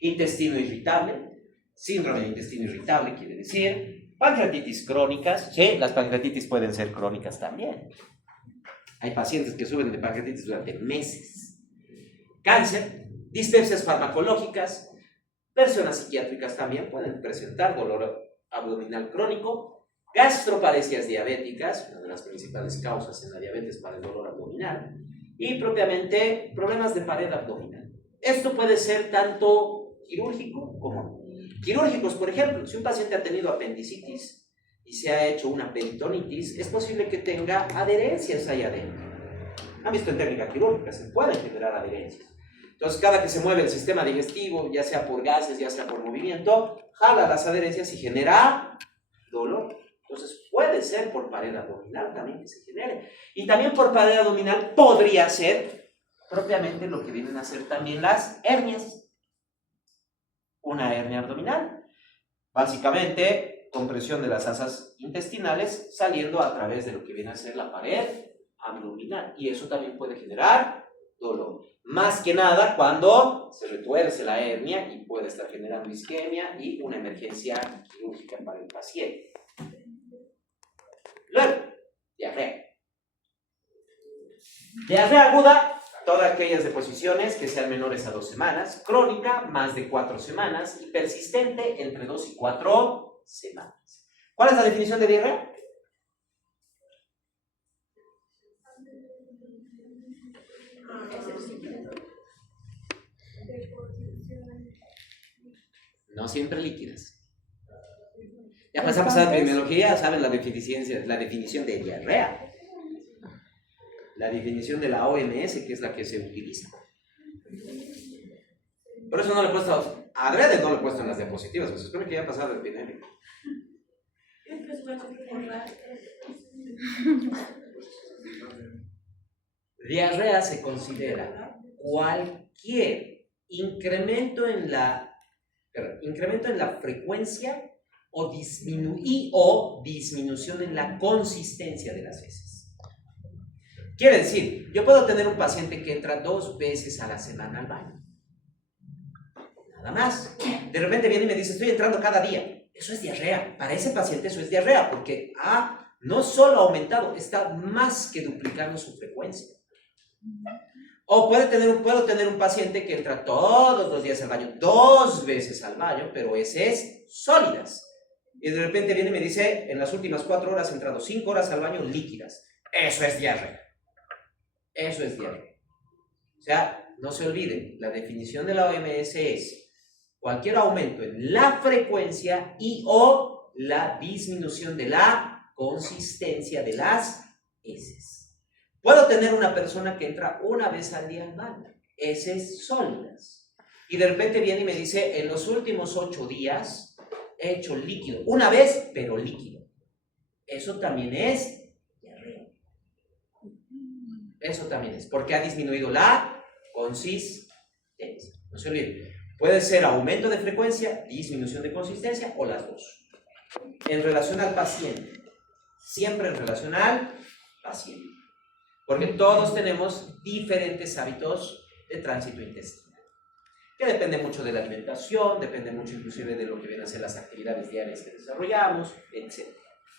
Intestino irritable, síndrome de intestino irritable quiere decir, pancreatitis crónicas, sí, las pancreatitis pueden ser crónicas también. Hay pacientes que sufren de pancreatitis durante meses. Cáncer, dispepsias farmacológicas, personas psiquiátricas también pueden presentar dolor abdominal crónico, gastroparesias diabéticas, una de las principales causas en la diabetes para el dolor abdominal, y propiamente problemas de pared abdominal. Esto puede ser tanto quirúrgico como no. Quirúrgicos, por ejemplo, si un paciente ha tenido apendicitis y se ha hecho una peritonitis, es posible que tenga adherencias ahí adentro. Han visto en técnica quirúrgica, se pueden generar adherencias. Entonces, cada que se mueve el sistema digestivo, ya sea por gases, ya sea por movimiento, jala las adherencias y genera dolor. Entonces, puede ser por pared abdominal también que se genere. Y también por pared abdominal podría ser propiamente lo que vienen a ser también las hernias. Una hernia abdominal. Básicamente, compresión de las asas intestinales saliendo a través de lo que viene a ser la pared abdominal. Y eso también puede generar dolor. Más que nada cuando se retuerce la hernia y puede estar generando isquemia y una emergencia quirúrgica para el paciente. Luego, diarrea. Diarrea aguda, todas aquellas deposiciones que sean menores a 2 semanas, crónica, más de 4 semanas y persistente entre 2 y 4 semanas. ¿Cuál es la definición de diarrea? No siempre líquidas. Ya pasamos a la epidemiología, saben la definición de diarrea. La definición de la OMS, que es la que se utiliza. Por eso no le he puesto, adrede no lo he puesto en las diapositivas, pues se supone que ya ha pasado el epidémico. Diarrea se considera cualquier incremento en la frecuencia o disminución en la consistencia de las heces. Quiere decir, yo puedo tener un paciente que entra 2 veces a la semana al baño. Nada más. De repente viene y me dice, estoy entrando cada día. Eso es diarrea. Para ese paciente eso es diarrea porque no solo ha aumentado, está más que duplicando su frecuencia. O puedo tener un paciente que entra todos los días al baño, 2 veces al baño, pero heces sólidas. Y de repente viene y me dice, en las últimas 4 horas he entrado 5 horas al baño líquidas. Eso es diarrea. Eso es diarrea. O sea, no se olviden, la definición de la OMS es cualquier aumento en la frecuencia o la disminución de la consistencia de las heces. Puedo tener una persona que entra 1 vez al día al baño, heces sólidas, y de repente viene y me dice, en los últimos 8 días he hecho líquido, 1 vez, pero líquido. Eso también es diarrea. Eso también es, porque ha disminuido la consistencia. No se olviden, puede ser aumento de frecuencia, disminución de consistencia o las dos. En relación al paciente, siempre en relación al paciente. Porque todos tenemos diferentes hábitos de tránsito intestinal, que depende mucho de la alimentación, depende mucho inclusive de lo que vienen a ser las actividades diarias que desarrollamos, etc.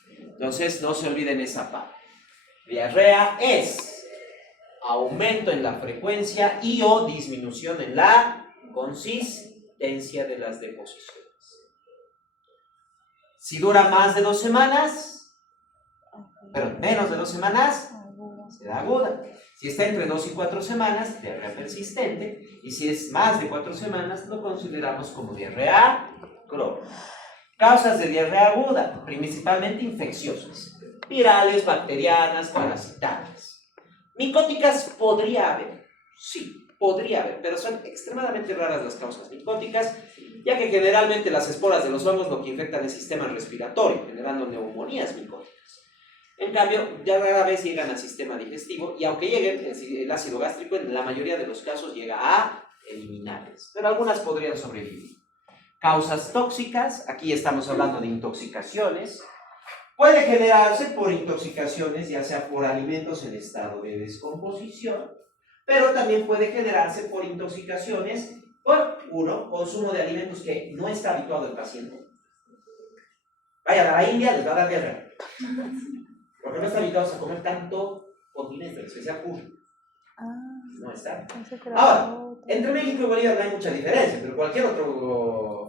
Entonces, no se olviden esa parte. Diarrea es aumento en la frecuencia o disminución en la consistencia de las deposiciones. Si dura más de 2 semanas, pero menos de 2 semanas, será aguda. Si está entre 2 y 4 semanas, diarrea persistente. Y si es más de 4 semanas, lo consideramos como diarrea crónica. Causas de diarrea aguda, principalmente infecciosas, virales, bacterianas, parasitarias. Micóticas podría haber, sí, podría haber, pero son extremadamente raras las causas micóticas, ya que generalmente las esporas de los hongos lo que infectan el sistema respiratorio, generando neumonías micóticas. En cambio, ya rara vez llegan al sistema digestivo y aunque lleguen, el ácido gástrico en la mayoría de los casos llega a eliminarlas, pero algunas podrían sobrevivir. Causas tóxicas, aquí estamos hablando de intoxicaciones. Puede generarse por intoxicaciones, ya sea por alimentos en estado de descomposición, pero también puede generarse por intoxicaciones por, consumo de alimentos que no está habituado el paciente. Vayan a la India, les va a dar diarrea. Porque no están habituados a comer tanto condimento, en especial curry. No está. Ahora, entre México y Bolivia no hay mucha diferencia, pero cualquier otro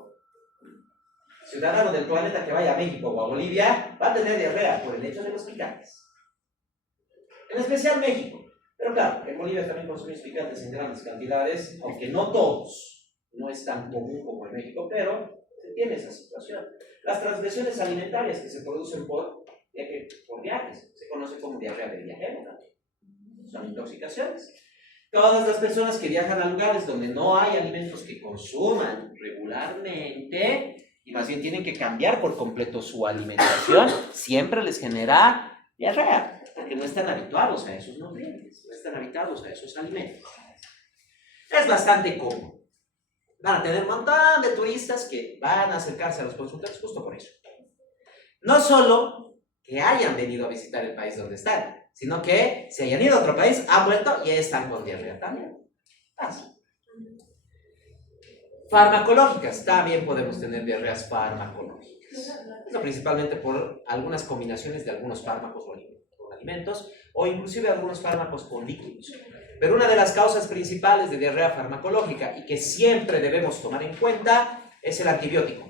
ciudadano del planeta que vaya a México o a Bolivia va a tener diarrea por el hecho de los picantes. En especial México. Pero claro, en Bolivia también consumimos picantes en grandes cantidades, aunque no todos. No es tan común como en México, pero se tiene esa situación. Las transgresiones alimentarias que se producen por viajes, se conoce como diarrea de viajero, ¿no? Son intoxicaciones. Todas las personas que viajan a lugares donde no hay alimentos que consuman regularmente y más bien tienen que cambiar por completo su alimentación, siempre les genera diarrea, porque no están habituados a esos nutrientes, no están habituados a esos alimentos. Es bastante común. Van a tener un montón de turistas que van a acercarse a los consultorios justo por eso. No solo que hayan venido a visitar el país donde están, sino que se hayan ido a otro país, han vuelto y están con diarrea también. Así. Farmacológicas, también podemos tener diarreas farmacológicas. Eso principalmente por algunas combinaciones de algunos fármacos con alimentos o inclusive algunos fármacos con líquidos. Pero una de las causas principales de diarrea farmacológica y que siempre debemos tomar en cuenta es el antibiótico.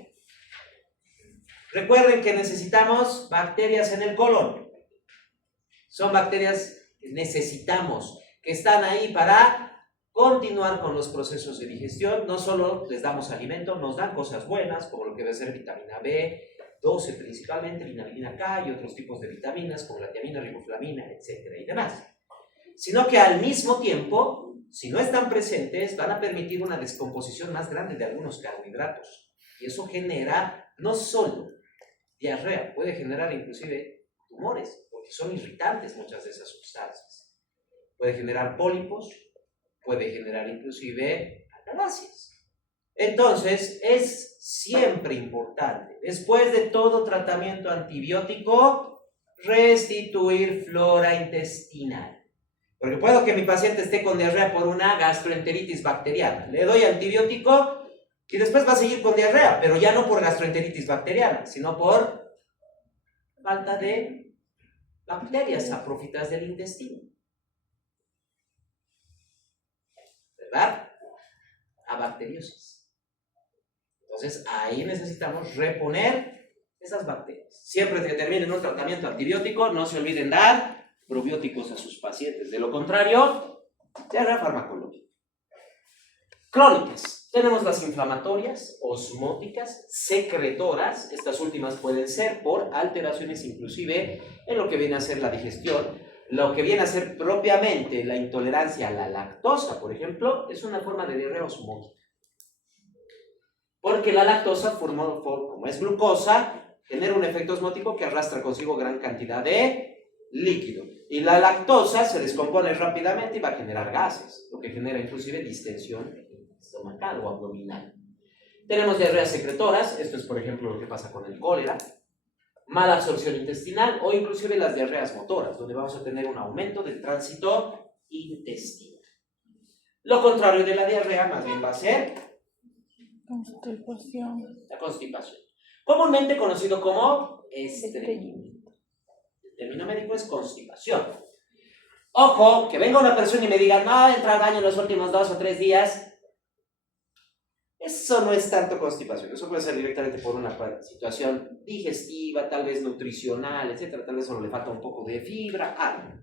Recuerden que necesitamos bacterias en el colon. Son bacterias que necesitamos, que están ahí para continuar con los procesos de digestión. No solo les damos alimento, nos dan cosas buenas, como lo que debe ser vitamina B12 principalmente, vitamina K y otros tipos de vitaminas, como la tiamina, riboflavina, etcétera y demás. Sino que al mismo tiempo si no están presentes, van a permitir una descomposición más grande de algunos carbohidratos. Y eso genera no solo diarrea, puede generar inclusive tumores, porque son irritantes muchas de esas sustancias. Puede generar pólipos, puede generar inclusive acabacias. Entonces, es siempre importante, después de todo tratamiento antibiótico, restituir flora intestinal. Porque puedo que mi paciente esté con diarrea por una gastroenteritis bacteriana. Le doy antibiótico y después va a seguir con diarrea, pero ya no por gastroenteritis bacteriana, sino por falta de bacterias saprófitas del intestino. ¿Verdad? Abacteriosis. Entonces, ahí necesitamos reponer esas bacterias. Siempre que terminen un tratamiento antibiótico, no se olviden dar probióticos a sus pacientes. De lo contrario, diarrea farmacológica. Crónicas. Tenemos las inflamatorias, osmóticas, secretoras. Estas últimas pueden ser por alteraciones inclusive en lo que viene a ser la digestión. Lo que viene a ser propiamente la intolerancia a la lactosa, por ejemplo, es una forma de diarrea osmótica. Porque la lactosa, como es glucosa, genera un efecto osmótico que arrastra consigo gran cantidad de líquido. Y la lactosa se descompone rápidamente y va a generar gases, lo que genera inclusive distensión estomacal o abdominal. Tenemos diarreas secretoras, esto es por ejemplo lo que pasa con el cólera, mala absorción intestinal o inclusive las diarreas motoras, donde vamos a tener un aumento del tránsito intestinal. Lo contrario de la diarrea más bien va a ser la constipación, comúnmente conocido como estreñimiento. El término médico es constipación. Ojo, que venga una persona y me diga, no, entra al baño en los últimos 2 o 3 días. Eso no es tanto constipación, eso puede ser directamente por una situación digestiva, tal vez nutricional, etc. Tal vez solo le falta un poco de fibra, algo.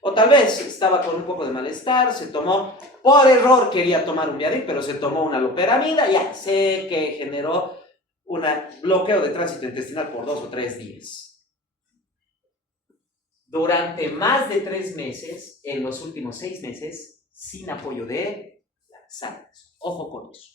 O tal vez estaba con un poco de malestar, se tomó, por error quería tomar un Viadik, pero se tomó una loperamida, ya sé que generó un bloqueo de tránsito intestinal por 2 o 3 días. Durante más de 3 meses, en los últimos 6 meses, sin apoyo de laxantes. Ojo con eso.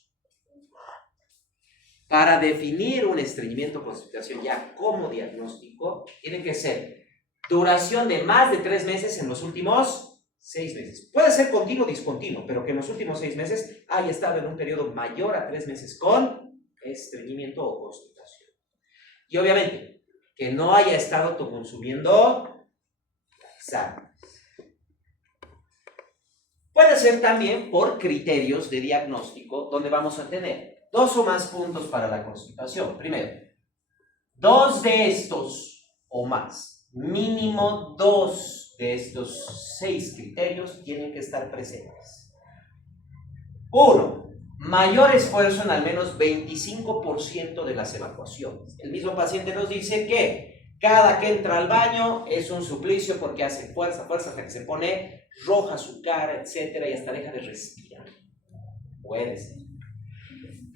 Para definir un estreñimiento o constipación ya como diagnóstico, tiene que ser duración de más de 3 meses en los últimos 6 meses. Puede ser continuo o discontinuo, pero que en los últimos 6 meses haya estado en un periodo mayor a 3 meses con estreñimiento o constipación. Y obviamente, que no haya estado consumiendo laxantes. Puede ser también por criterios de diagnóstico, donde vamos a tener 2 o más puntos para la constipación. Primero, 2 de estos o más, mínimo 2 de estos 6 criterios tienen que estar presentes. 1. Mayor esfuerzo en al menos 25% de las evacuaciones. El mismo paciente nos dice que cada que entra al baño es un suplicio porque hace fuerza hasta que se pone roja su cara, etc. y hasta deja de respirar. Puede ser.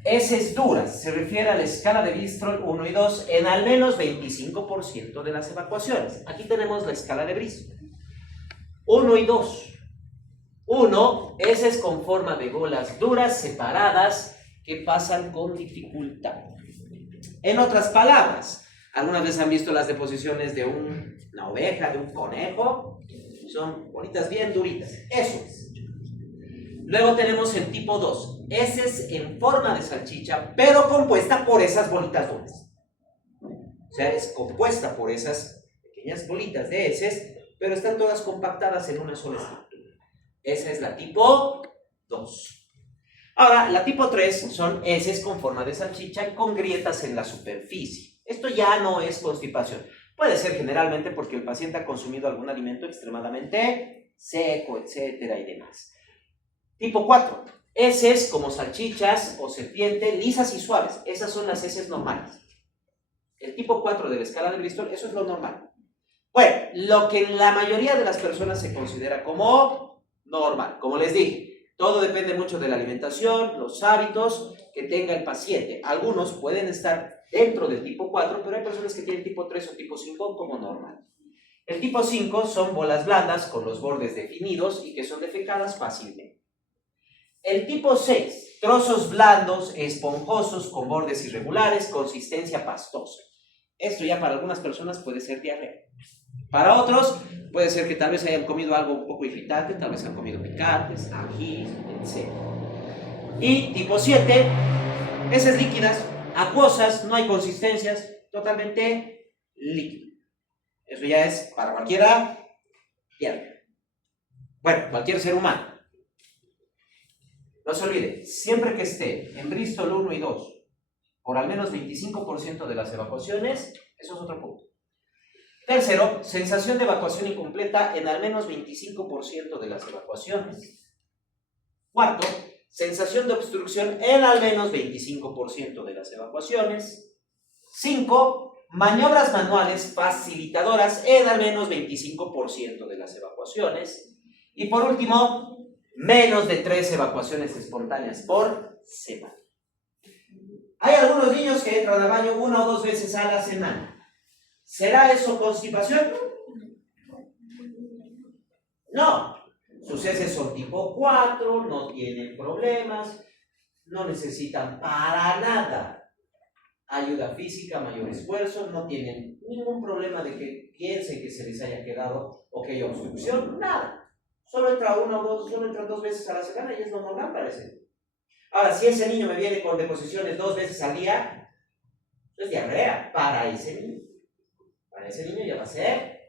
Heces duras, se refiere a la escala de Bristol 1 y 2 en al menos 25% de las evacuaciones. Aquí tenemos la escala de Bristol. 1 y 2. 1, heces con forma de bolas duras separadas que pasan con dificultad. En otras palabras, ¿alguna vez han visto las deposiciones de una oveja, de un conejo? Son bolitas bien duritas. Eso es. Luego tenemos el tipo 2, heces en forma de salchicha, pero compuesta por esas bolitas duras. O sea, es compuesta por esas pequeñas bolitas de heces, pero están todas compactadas en una sola estructura. Esa es la tipo 2. Ahora, la tipo 3 son heces con forma de salchicha y con grietas en la superficie. Esto ya no es constipación. Puede ser generalmente porque el paciente ha consumido algún alimento extremadamente seco, etcétera y demás. Tipo 4, heces como salchichas o serpiente, lisas y suaves. Esas son las heces normales. El tipo 4 de la escala de Bristol, eso es lo normal. Bueno, lo que la mayoría de las personas se considera como normal. Como les dije, todo depende mucho de la alimentación, los hábitos que tenga el paciente. Algunos pueden estar dentro del tipo 4, pero hay personas que tienen tipo 3 o tipo 5 como normal. El tipo 5 son bolas blandas con los bordes definidos y que son defecadas fácilmente. El tipo 6, trozos blandos, esponjosos, con bordes irregulares, consistencia pastosa. Esto ya para algunas personas puede ser diarrea. Para otros puede ser que tal vez hayan comido algo un poco irritante, tal vez han comido picantes, ají, etc. Y tipo 7, heces líquidas, acuosas, no hay consistencias, totalmente líquido. Eso ya es para cualquiera diarrea. Bueno, cualquier ser humano. No se olvide, siempre que esté en Bristol 1 y 2, por al menos 25% de las evacuaciones, eso es otro punto. Tercero, sensación de evacuación incompleta en al menos 25% de las evacuaciones. Cuarto, sensación de obstrucción en al menos 25% de las evacuaciones. 5. Maniobras manuales facilitadoras en al menos 25% de las evacuaciones. Y por último, menos de 3 evacuaciones espontáneas por semana. Hay algunos niños que entran al baño 1 o 2 veces a la semana. ¿Será eso constipación? No. Sus heces son tipo 4, no tienen problemas, no necesitan para nada ayuda física, mayor esfuerzo, no tienen ningún problema de que piensen que se les haya quedado o que haya obstrucción, nada. Solo entra 1 o 2, solo entran 2 veces a la semana y es lo normal para ese niño. Ahora, si ese niño me viene con deposiciones 2 veces al día, es diarrea para ese niño. Para ese niño ya va a ser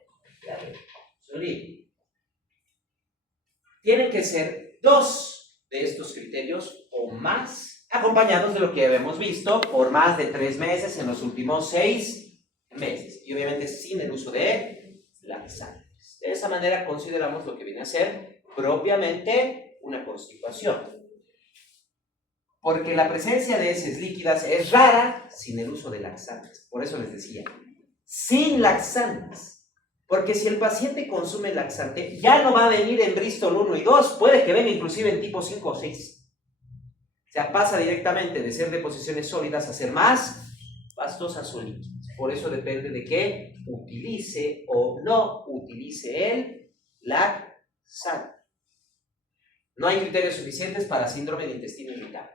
diarrea. Se olvide. Tienen que ser 2 de estos criterios o más, acompañados de lo que habíamos visto por más de 3 meses en los últimos 6 meses. Y obviamente sin el uso de laxantes. De esa manera consideramos lo que viene a ser propiamente una constipación. Porque la presencia de heces líquidas es rara sin el uso de laxantes. Por eso les decía, sin laxantes. Porque si el paciente consume laxante, ya no va a venir en Bristol 1 y 2, puede que venga inclusive en tipo 5 o 6. O sea, pasa directamente de ser deposiciones sólidas a ser más pastosas o líquidas. Por eso depende de que utilice o no utilice el laxante. No hay criterios suficientes para síndrome de intestino irritable.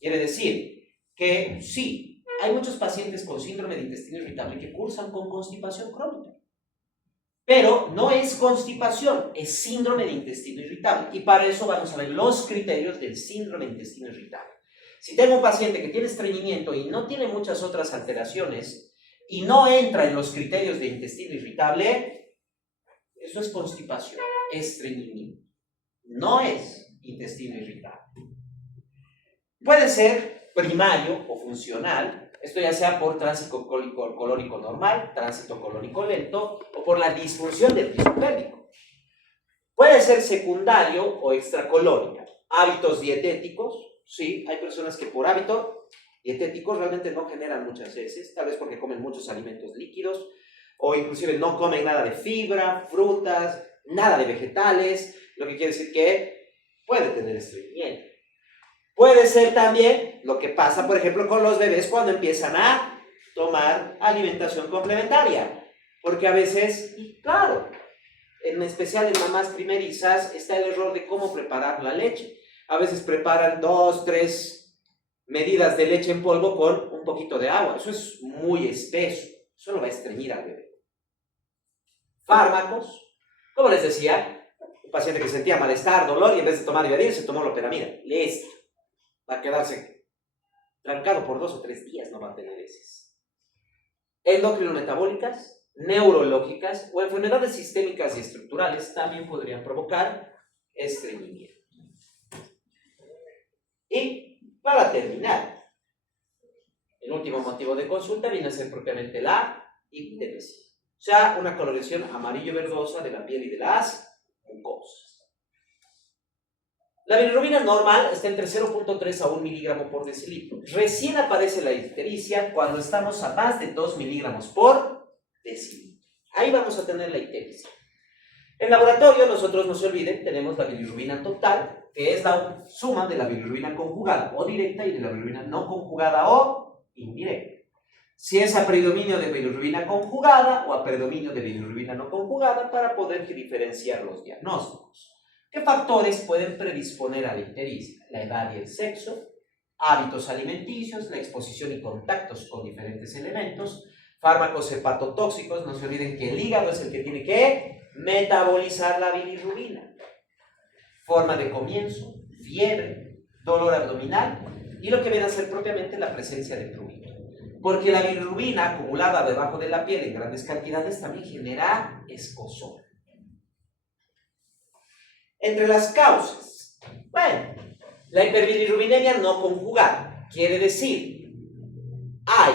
Quiere decir que sí, hay muchos pacientes con síndrome de intestino irritable que cursan con constipación crónica. Pero no es constipación, es síndrome de intestino irritable. Y para eso vamos a ver los criterios del síndrome de intestino irritable. Si tengo un paciente que tiene estreñimiento y no tiene muchas otras alteraciones y no entra en los criterios de intestino irritable, eso es constipación, estreñimiento. No es intestino irritable. Puede ser primario o funcional. Esto ya sea por tránsito colórico normal, tránsito colórico lento o por la disfunción del piso pélvico. Puede ser secundario o extracolórica. Hábitos dietéticos, sí, hay personas que por hábito dietéticos realmente no generan muchas heces, tal vez porque comen muchos alimentos líquidos o inclusive no comen nada de fibra, frutas, nada de vegetales, lo que quiere decir que puede tener estreñimiento. Puede ser también lo que pasa, por ejemplo, con los bebés cuando empiezan a tomar alimentación complementaria. Porque a veces, y claro, en especial en mamás primerizas, está el error de cómo preparar la leche. A veces preparan 2, 3 medidas de leche en polvo con un poquito de agua. Eso es muy espeso. Eso no va a estreñir al bebé. Fármacos. Como les decía, un paciente que sentía malestar, dolor, y en vez de tomar Iberil, se tomó loperamida. Listo. Va a quedarse trancado por 2 o 3 días, no va a tener heces. Endocrinometabólicas, neurológicas o enfermedades sistémicas y estructurales también podrían provocar estreñimiento. Y para terminar, el último motivo de consulta viene a ser propiamente la icteresia. O sea, una coloración amarillo-verdosa de la piel y de las mucosas. La bilirrubina normal está entre 0.3 a 1 miligramo por decilitro. Recién aparece la ictericia cuando estamos a más de 2 miligramos por decilitro. Ahí vamos a tener la ictericia. En laboratorio, nosotros no se olviden, tenemos la bilirrubina total, que es la suma de la bilirrubina conjugada o directa y de la bilirrubina no conjugada o indirecta. Si es a predominio de bilirrubina conjugada o a predominio de bilirrubina no conjugada para poder diferenciar los diagnósticos. ¿Qué factores pueden predisponer a la ictericia? La edad y el sexo, hábitos alimenticios, la exposición y contactos con diferentes elementos, fármacos hepatotóxicos. No se olviden que el hígado es el que tiene que metabolizar la bilirrubina. Forma de comienzo, fiebre, dolor abdominal y lo que viene a ser propiamente la presencia de prurito. Porque la bilirrubina acumulada debajo de la piel en grandes cantidades también genera escozor. Entre las causas, bueno, la hiperbilirrubinemia no conjugada, quiere decir, hay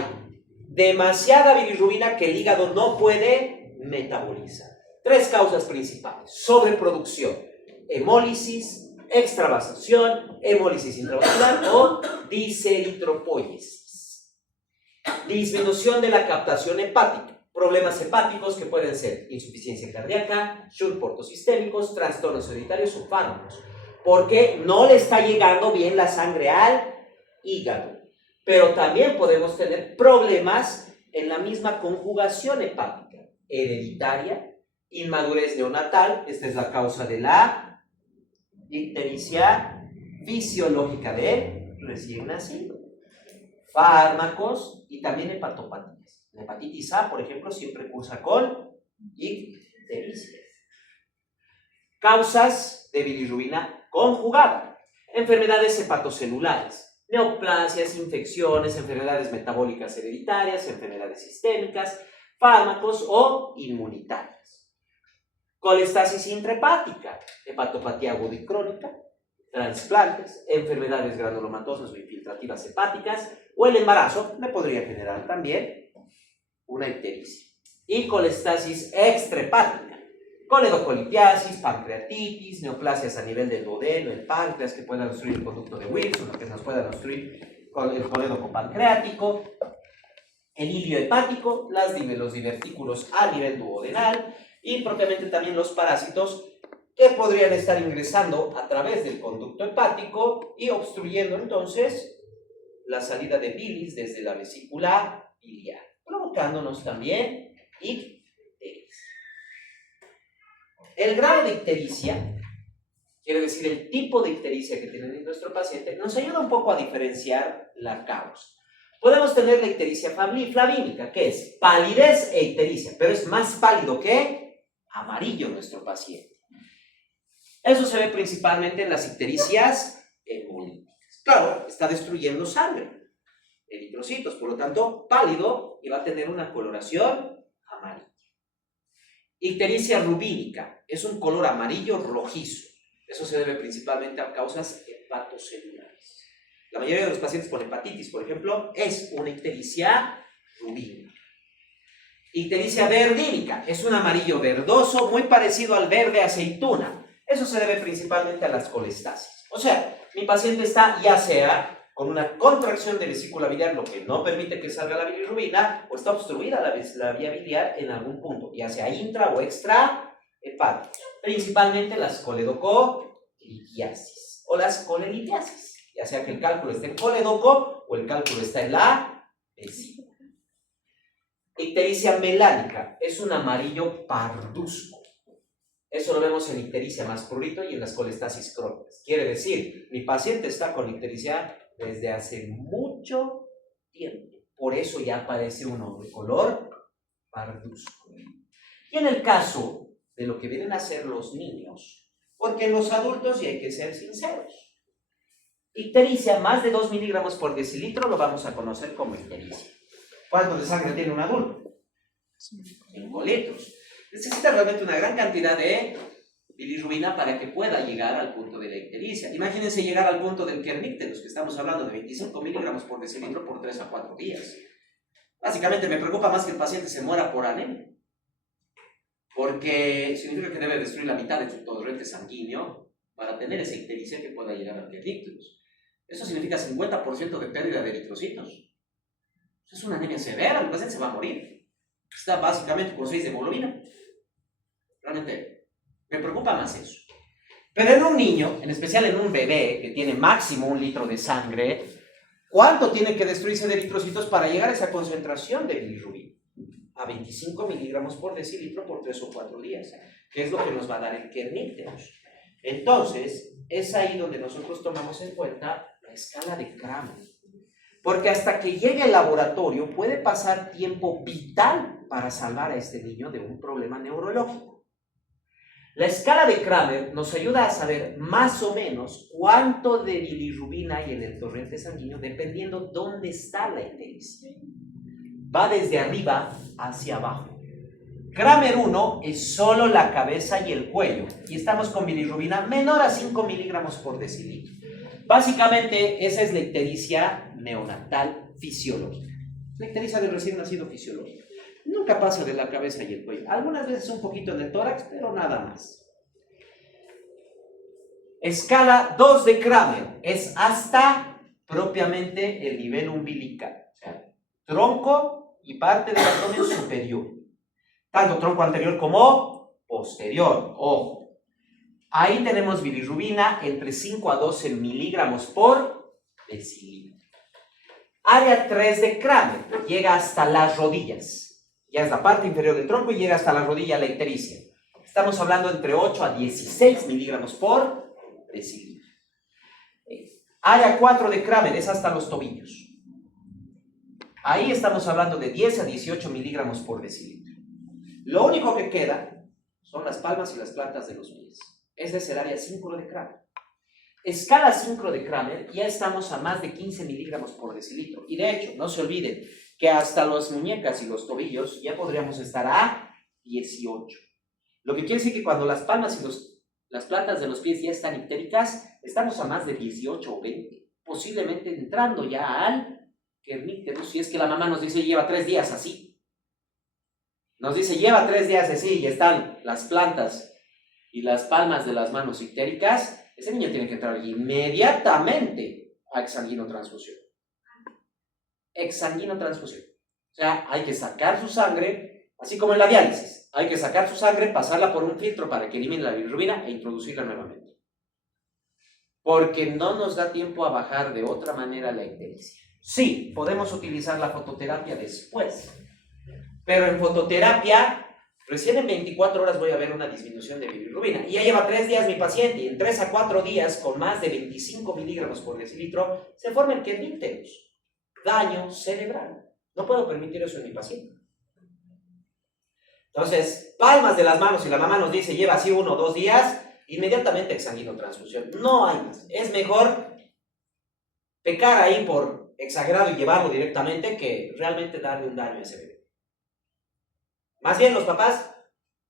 demasiada bilirrubina que el hígado no puede metabolizar. 3 causas principales: sobreproducción, hemólisis, extravasación, hemólisis intravascular o diseritropoiesis. Disminución de la captación hepática. Problemas hepáticos que pueden ser insuficiencia cardíaca, shunt portosistémicos, trastornos hereditarios o fármacos, porque no le está llegando bien la sangre al hígado. Pero también podemos tener problemas en la misma conjugación hepática, hereditaria, inmadurez neonatal, esta es la causa de la ictericia fisiológica del recién nacido, fármacos y también hepatopatías. La hepatitis A, por ejemplo, siempre cursa con ictericia. Causas de bilirrubina conjugada: enfermedades hepatocelulares, neoplasias, infecciones, enfermedades metabólicas hereditarias, enfermedades sistémicas, fármacos o inmunitarias. Colestasis intrahepática, hepatopatía aguda y crónica, trasplantes, enfermedades granulomatosas o infiltrativas hepáticas o el embarazo le podría generar también una ictericia. Y colestasis extrahepática, coledocolipiasis, pancreatitis, neoplasias a nivel del duodeno, el páncreas que puedan obstruir el conducto de Wilson, que nos puedan obstruir el colédoco pancreático, el hilio hepático, los divertículos a nivel duodenal y propiamente también los parásitos que podrían estar ingresando a través del conducto hepático y obstruyendo entonces la salida de bilis desde la vesícula biliar, provocándonos también ictericia. El grado de ictericia, quiere decir el tipo de ictericia que tiene nuestro paciente, nos ayuda un poco a diferenciar la causa. Podemos tener la ictericia flavínica, que es palidez e ictericia, pero es más pálido que amarillo nuestro paciente. Eso se ve principalmente en las ictericias hemolíticas. Claro, está destruyendo sangre, eritrocitos, por lo tanto, pálido y va a tener una coloración amarilla. Ictericia rubínica es un color amarillo rojizo. Eso se debe principalmente a causas hepatocelulares. La mayoría de los pacientes con hepatitis, por ejemplo, es una ictericia rubínica. Ictericia verdínica es un amarillo verdoso muy parecido al verde aceituna. Eso se debe principalmente a las colestasis. O sea, mi paciente está ya sea con una contracción de vesícula biliar, lo que no permite que salga la bilirrubina, o está obstruida la vía biliar en algún punto, ya sea intra o extra hepático. Principalmente las coledocolipiasis o las colelitiasis, ya sea que el cálculo esté en coledoco o el cálculo está en la vesícula. Ictericia melánica es un amarillo parduzco. Eso lo vemos en ictericia más prurito y en las colestasis crónicas. Quiere decir, mi paciente está con ictericia desde hace mucho tiempo. Por eso ya aparece uno de color parduzco. Y en el caso de lo que vienen a ser los niños, porque en los adultos, y hay que ser sinceros, ictericia más de 2 miligramos por decilitro lo vamos a conocer como ictericia. ¿Cuánto de sangre tiene un adulto? 5 litros. Necesita realmente una gran cantidad de bilirrubina para que pueda llegar al punto de la ictericia. Imagínense llegar al punto del Kernick, de los que estamos hablando, de 25 miligramos por decilitro por 3 a 4 días. Básicamente me preocupa más que el paciente se muera por anemia, porque significa que debe destruir la mitad de su torrente sanguíneo para tener esa ictericia que pueda llegar al Kernicterus. Eso significa 50% de pérdida de eritrocitos. Es una anemia severa, el paciente se va a morir. Está básicamente por 6 de hemoglobina. Realmente me preocupa más eso. Pero en un niño, en especial en un bebé que tiene máximo 1 litro de sangre, ¿cuánto tiene que destruirse de eritrocitos para llegar a esa concentración de bilirrubina? A 25 miligramos por decilitro por 3 o 4 días, que es lo que nos va a dar el Kernicterus. Entonces, es ahí donde nosotros tomamos en cuenta la escala de Kramer. Porque hasta que llegue al laboratorio puede pasar tiempo vital para salvar a este niño de un problema neurológico. La escala de Kramer nos ayuda a saber más o menos cuánto de bilirrubina hay en el torrente sanguíneo dependiendo dónde está la ictericia. Va desde arriba hacia abajo. Kramer 1 es solo la cabeza y el cuello y estamos con bilirrubina menor a 5 miligramos por decilitro. Básicamente esa es la ictericia neonatal fisiológica. La ictericia del recién nacido fisiológica. Nunca pasa de la cabeza y el cuello. Algunas veces un poquito en el tórax, pero nada más. Escala 2 de Kramer es hasta propiamente el nivel umbilical. O sea, tronco y parte del abdomen superior. Tanto tronco anterior como posterior. Ojo. Ahí tenemos bilirrubina entre 5 a 12 miligramos por decilitro. Área 3 de Kramer llega hasta las rodillas. Ya es la parte inferior del tronco y llega hasta la rodilla la ictericia. Estamos hablando entre 8 a 16 miligramos por decilitro. Área 4 de Kramer es hasta los tobillos. Ahí estamos hablando de 10 a 18 miligramos por decilitro. Lo único que queda son las palmas y las plantas de los pies. Ese es el área 5 de Kramer. Escala 5 de Kramer ya estamos a más de 15 miligramos por decilitro. Y de hecho, no se olviden que hasta las muñecas y los tobillos ya podríamos estar a 18. Lo que quiere decir que cuando las palmas y las plantas de los pies ya están ictéricas, estamos a más de 18 o 20. Posiblemente entrando ya al kernícterus, si es que la mamá nos dice lleva 3 días así. Nos dice lleva 3 días así y están las plantas y las palmas de las manos ictéricas, ese niño tiene que entrar inmediatamente a exsanguinotransfusión. Exsanguinotransfusión. O sea, hay que sacar su sangre, así como en la diálisis. Hay que sacar su sangre, pasarla por un filtro para que elimine la bilirrubina e introducirla nuevamente. Porque no nos da tiempo a bajar de otra manera la ictericia. Sí, podemos utilizar la fototerapia después. Pero en fototerapia, recién en 24 horas voy a ver una disminución de bilirrubina. Y ya lleva 3 días mi paciente y en 3 a 4 días, con más de 25 miligramos por decilitro, se forma el kernícterus. Daño cerebral. No puedo permitir eso en mi paciente. Entonces, palmas de las manos, y la mamá nos dice lleva así 1 o 2 días, inmediatamente exsanguinotransfusión. No hay más. Es mejor pecar ahí por exagerado y llevarlo directamente que realmente darle un daño a ese bebé. Más bien los papás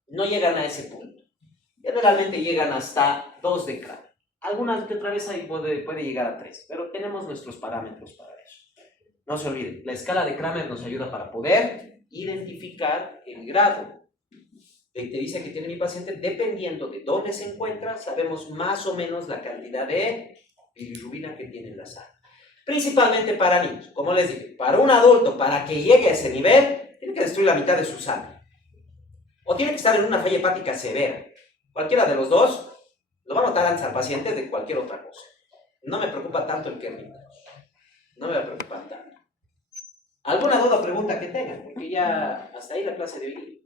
no llegan a ese punto. Generalmente llegan hasta 2 de Kramer. Algunas que otra vez ahí puede llegar a 3, pero tenemos nuestros parámetros para eso. No se olviden, la escala de Kramer nos ayuda para poder identificar el grado de ictericia que tiene mi paciente. Dependiendo de dónde se encuentra, sabemos más o menos la cantidad de bilirrubina que tiene en la sangre. Principalmente para niños. Como les digo, para un adulto, para que llegue a ese nivel, tiene que destruir la mitad de su sangre. O tiene que estar en una falla hepática severa. Cualquiera de los dos lo va a notar antes al paciente de cualquier otra cosa. No me preocupa tanto el kernícterus. No me va a preocupar tanto. ¿Alguna duda o pregunta que tengan? Porque ya hasta ahí la clase de hoy.